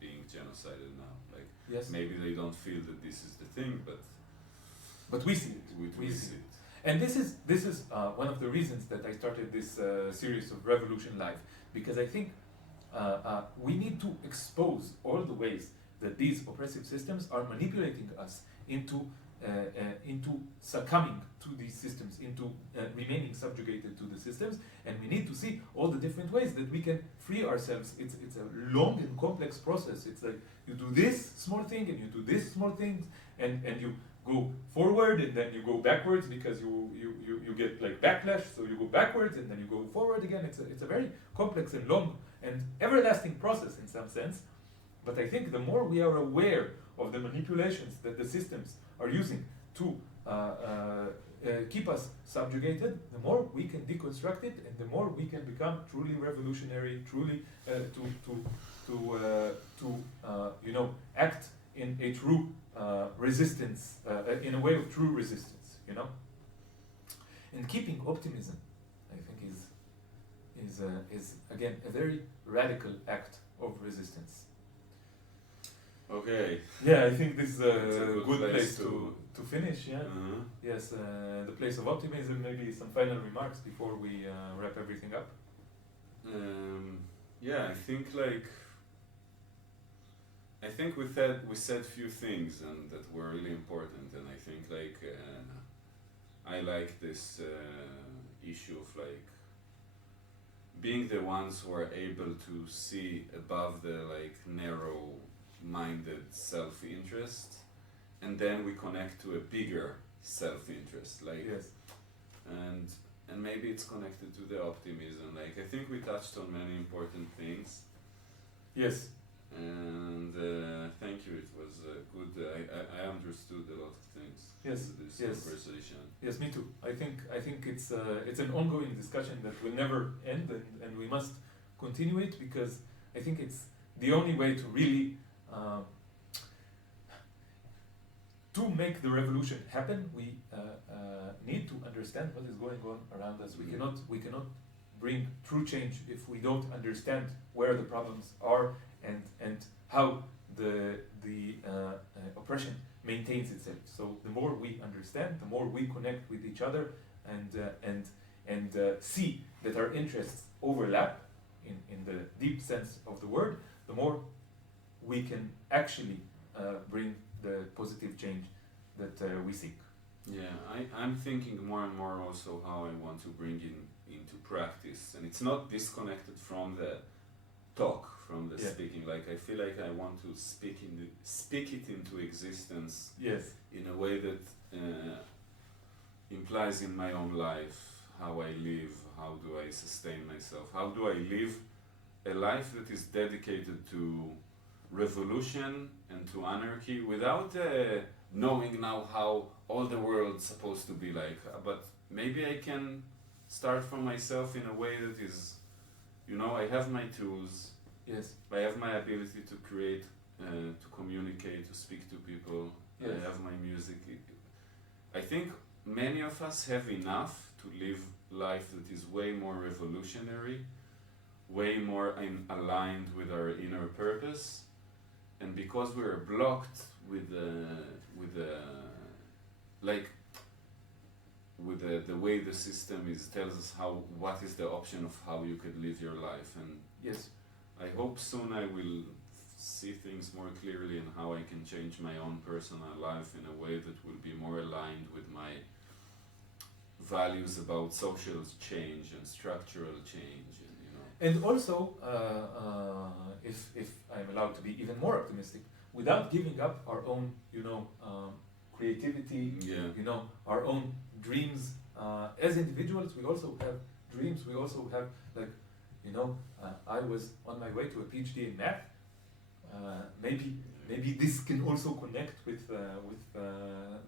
being genocided now. Like Yes. maybe they don't feel that this is the thing, but We see it. we see it. And this is one of the reasons that I started this series of Revolution Live, because I think we need to expose all the ways that these oppressive systems are manipulating us into succumbing to these systems, into remaining subjugated to the systems, and we need to see all the different ways that we can free ourselves. It's a long and complex process. It's like you do this small thing and you do this small thing, and you go forward and then you go backwards because you get like backlash, so you go backwards and then you go forward again. It's a very complex and long and everlasting process in some sense. But I think the more we are aware of the manipulations that the systems are using to keep us subjugated, the more we can deconstruct it, and the more we can become truly revolutionary, truly act in a true resistance, in a way of true resistance, And keeping optimism, I think, is again a very radical act of resistance. Okay. Yeah, I think this is a It's good place to finish. Yeah. Uh-huh. Yes, the place of optimism. Maybe some final remarks before we wrap everything up. Yeah, I think we said few things and that were really important, and I think I like this issue of like being the ones who are able to see above the like narrow-minded self-interest, and then we connect to a bigger self-interest, like Yes. and maybe it's connected to the optimism. Like I think we touched on many important things. Yes. And thank you. It was good. I understood a lot of things. Yes, Through this yes. conversation. Yes, me too. I think it's an ongoing discussion that will never end, and we must continue it, because I think it's the only way to really to make the revolution happen. We need to understand what is going on around us. We cannot bring true change if we don't understand where the problems are and how the oppression maintains itself. So the more we understand, the more we connect with each other and see that our interests overlap in the deep sense of the word, the more we can actually bring the positive change that we seek. Yeah, I'm thinking more and more also how I want to bring into practice, and it's not disconnected from the talk, from the speaking. Like I feel like I want to speak it into existence. Yes. In a way that implies in my own life how I live, how do I sustain myself, how do I live a life that is dedicated to revolution and to anarchy without knowing now how all the world's supposed to be like. But maybe I can start from myself in a way that is, I have my tools. Yes. I have my ability to create, to communicate, to speak to people. Yes. I have my music. I think many of us have enough to live life that is way more revolutionary, way more aligned with our inner purpose. And because we are blocked with the way the system tells us what is the option of how you could live your life. And Yes. I hope soon I will see things more clearly and how I can change my own personal life in a way that will be more aligned with my values about social change and structural change, and you know. And also, if I'm allowed to be even more optimistic, without giving up our own, creativity, Yeah. our own dreams. As individuals, we also have dreams. We also have, like, I was on my way to a PhD in math. Maybe this can also connect with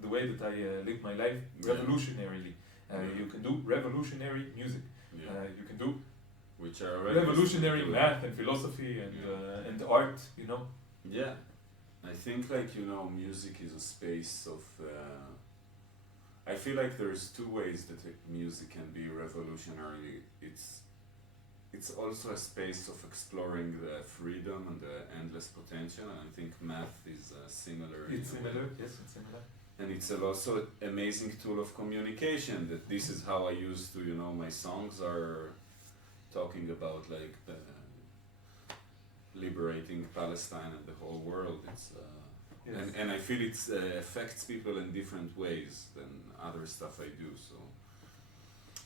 the way that I live my life revolutionarily. You can do revolutionary music. Yeah. You can do Which are already revolutionary math and philosophy and art. Yeah, I think music is a space of. I feel like there's two ways that music can be revolutionary. It's also a space of exploring the freedom and the endless potential, and I think math is similar. It's similar, yes, it's similar. And it's also an amazing tool of communication, that this is how I used to, my songs are talking about like the liberating Palestine and the whole world. It's Yes. and I feel it affects people in different ways than other stuff I do. So,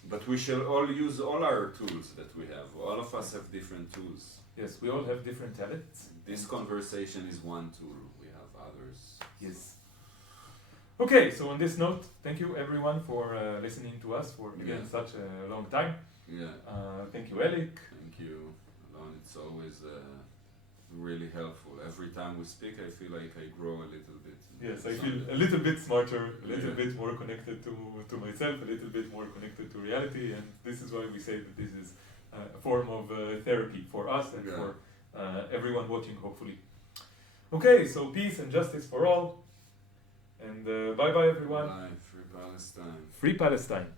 but we shall all use all our tools that we have. All of us have different tools. Yes, we all have different talents. This conversation is one tool. We have others. Yes. Okay, so on this note, thank you everyone for listening to us for again such a long time. Yeah. Thank you, Elik. Thank you, Alon. It's always really helpful. Every time we speak, I feel like I grow a little bit. Yes, I feel a little bit smarter, a little bit more connected to myself, a little bit more connected to reality, and this is why we say that this is a form of therapy for us and for everyone watching, hopefully. Okay, so peace and justice for all, and bye-bye everyone. Bye, Free Palestine. Free Palestine.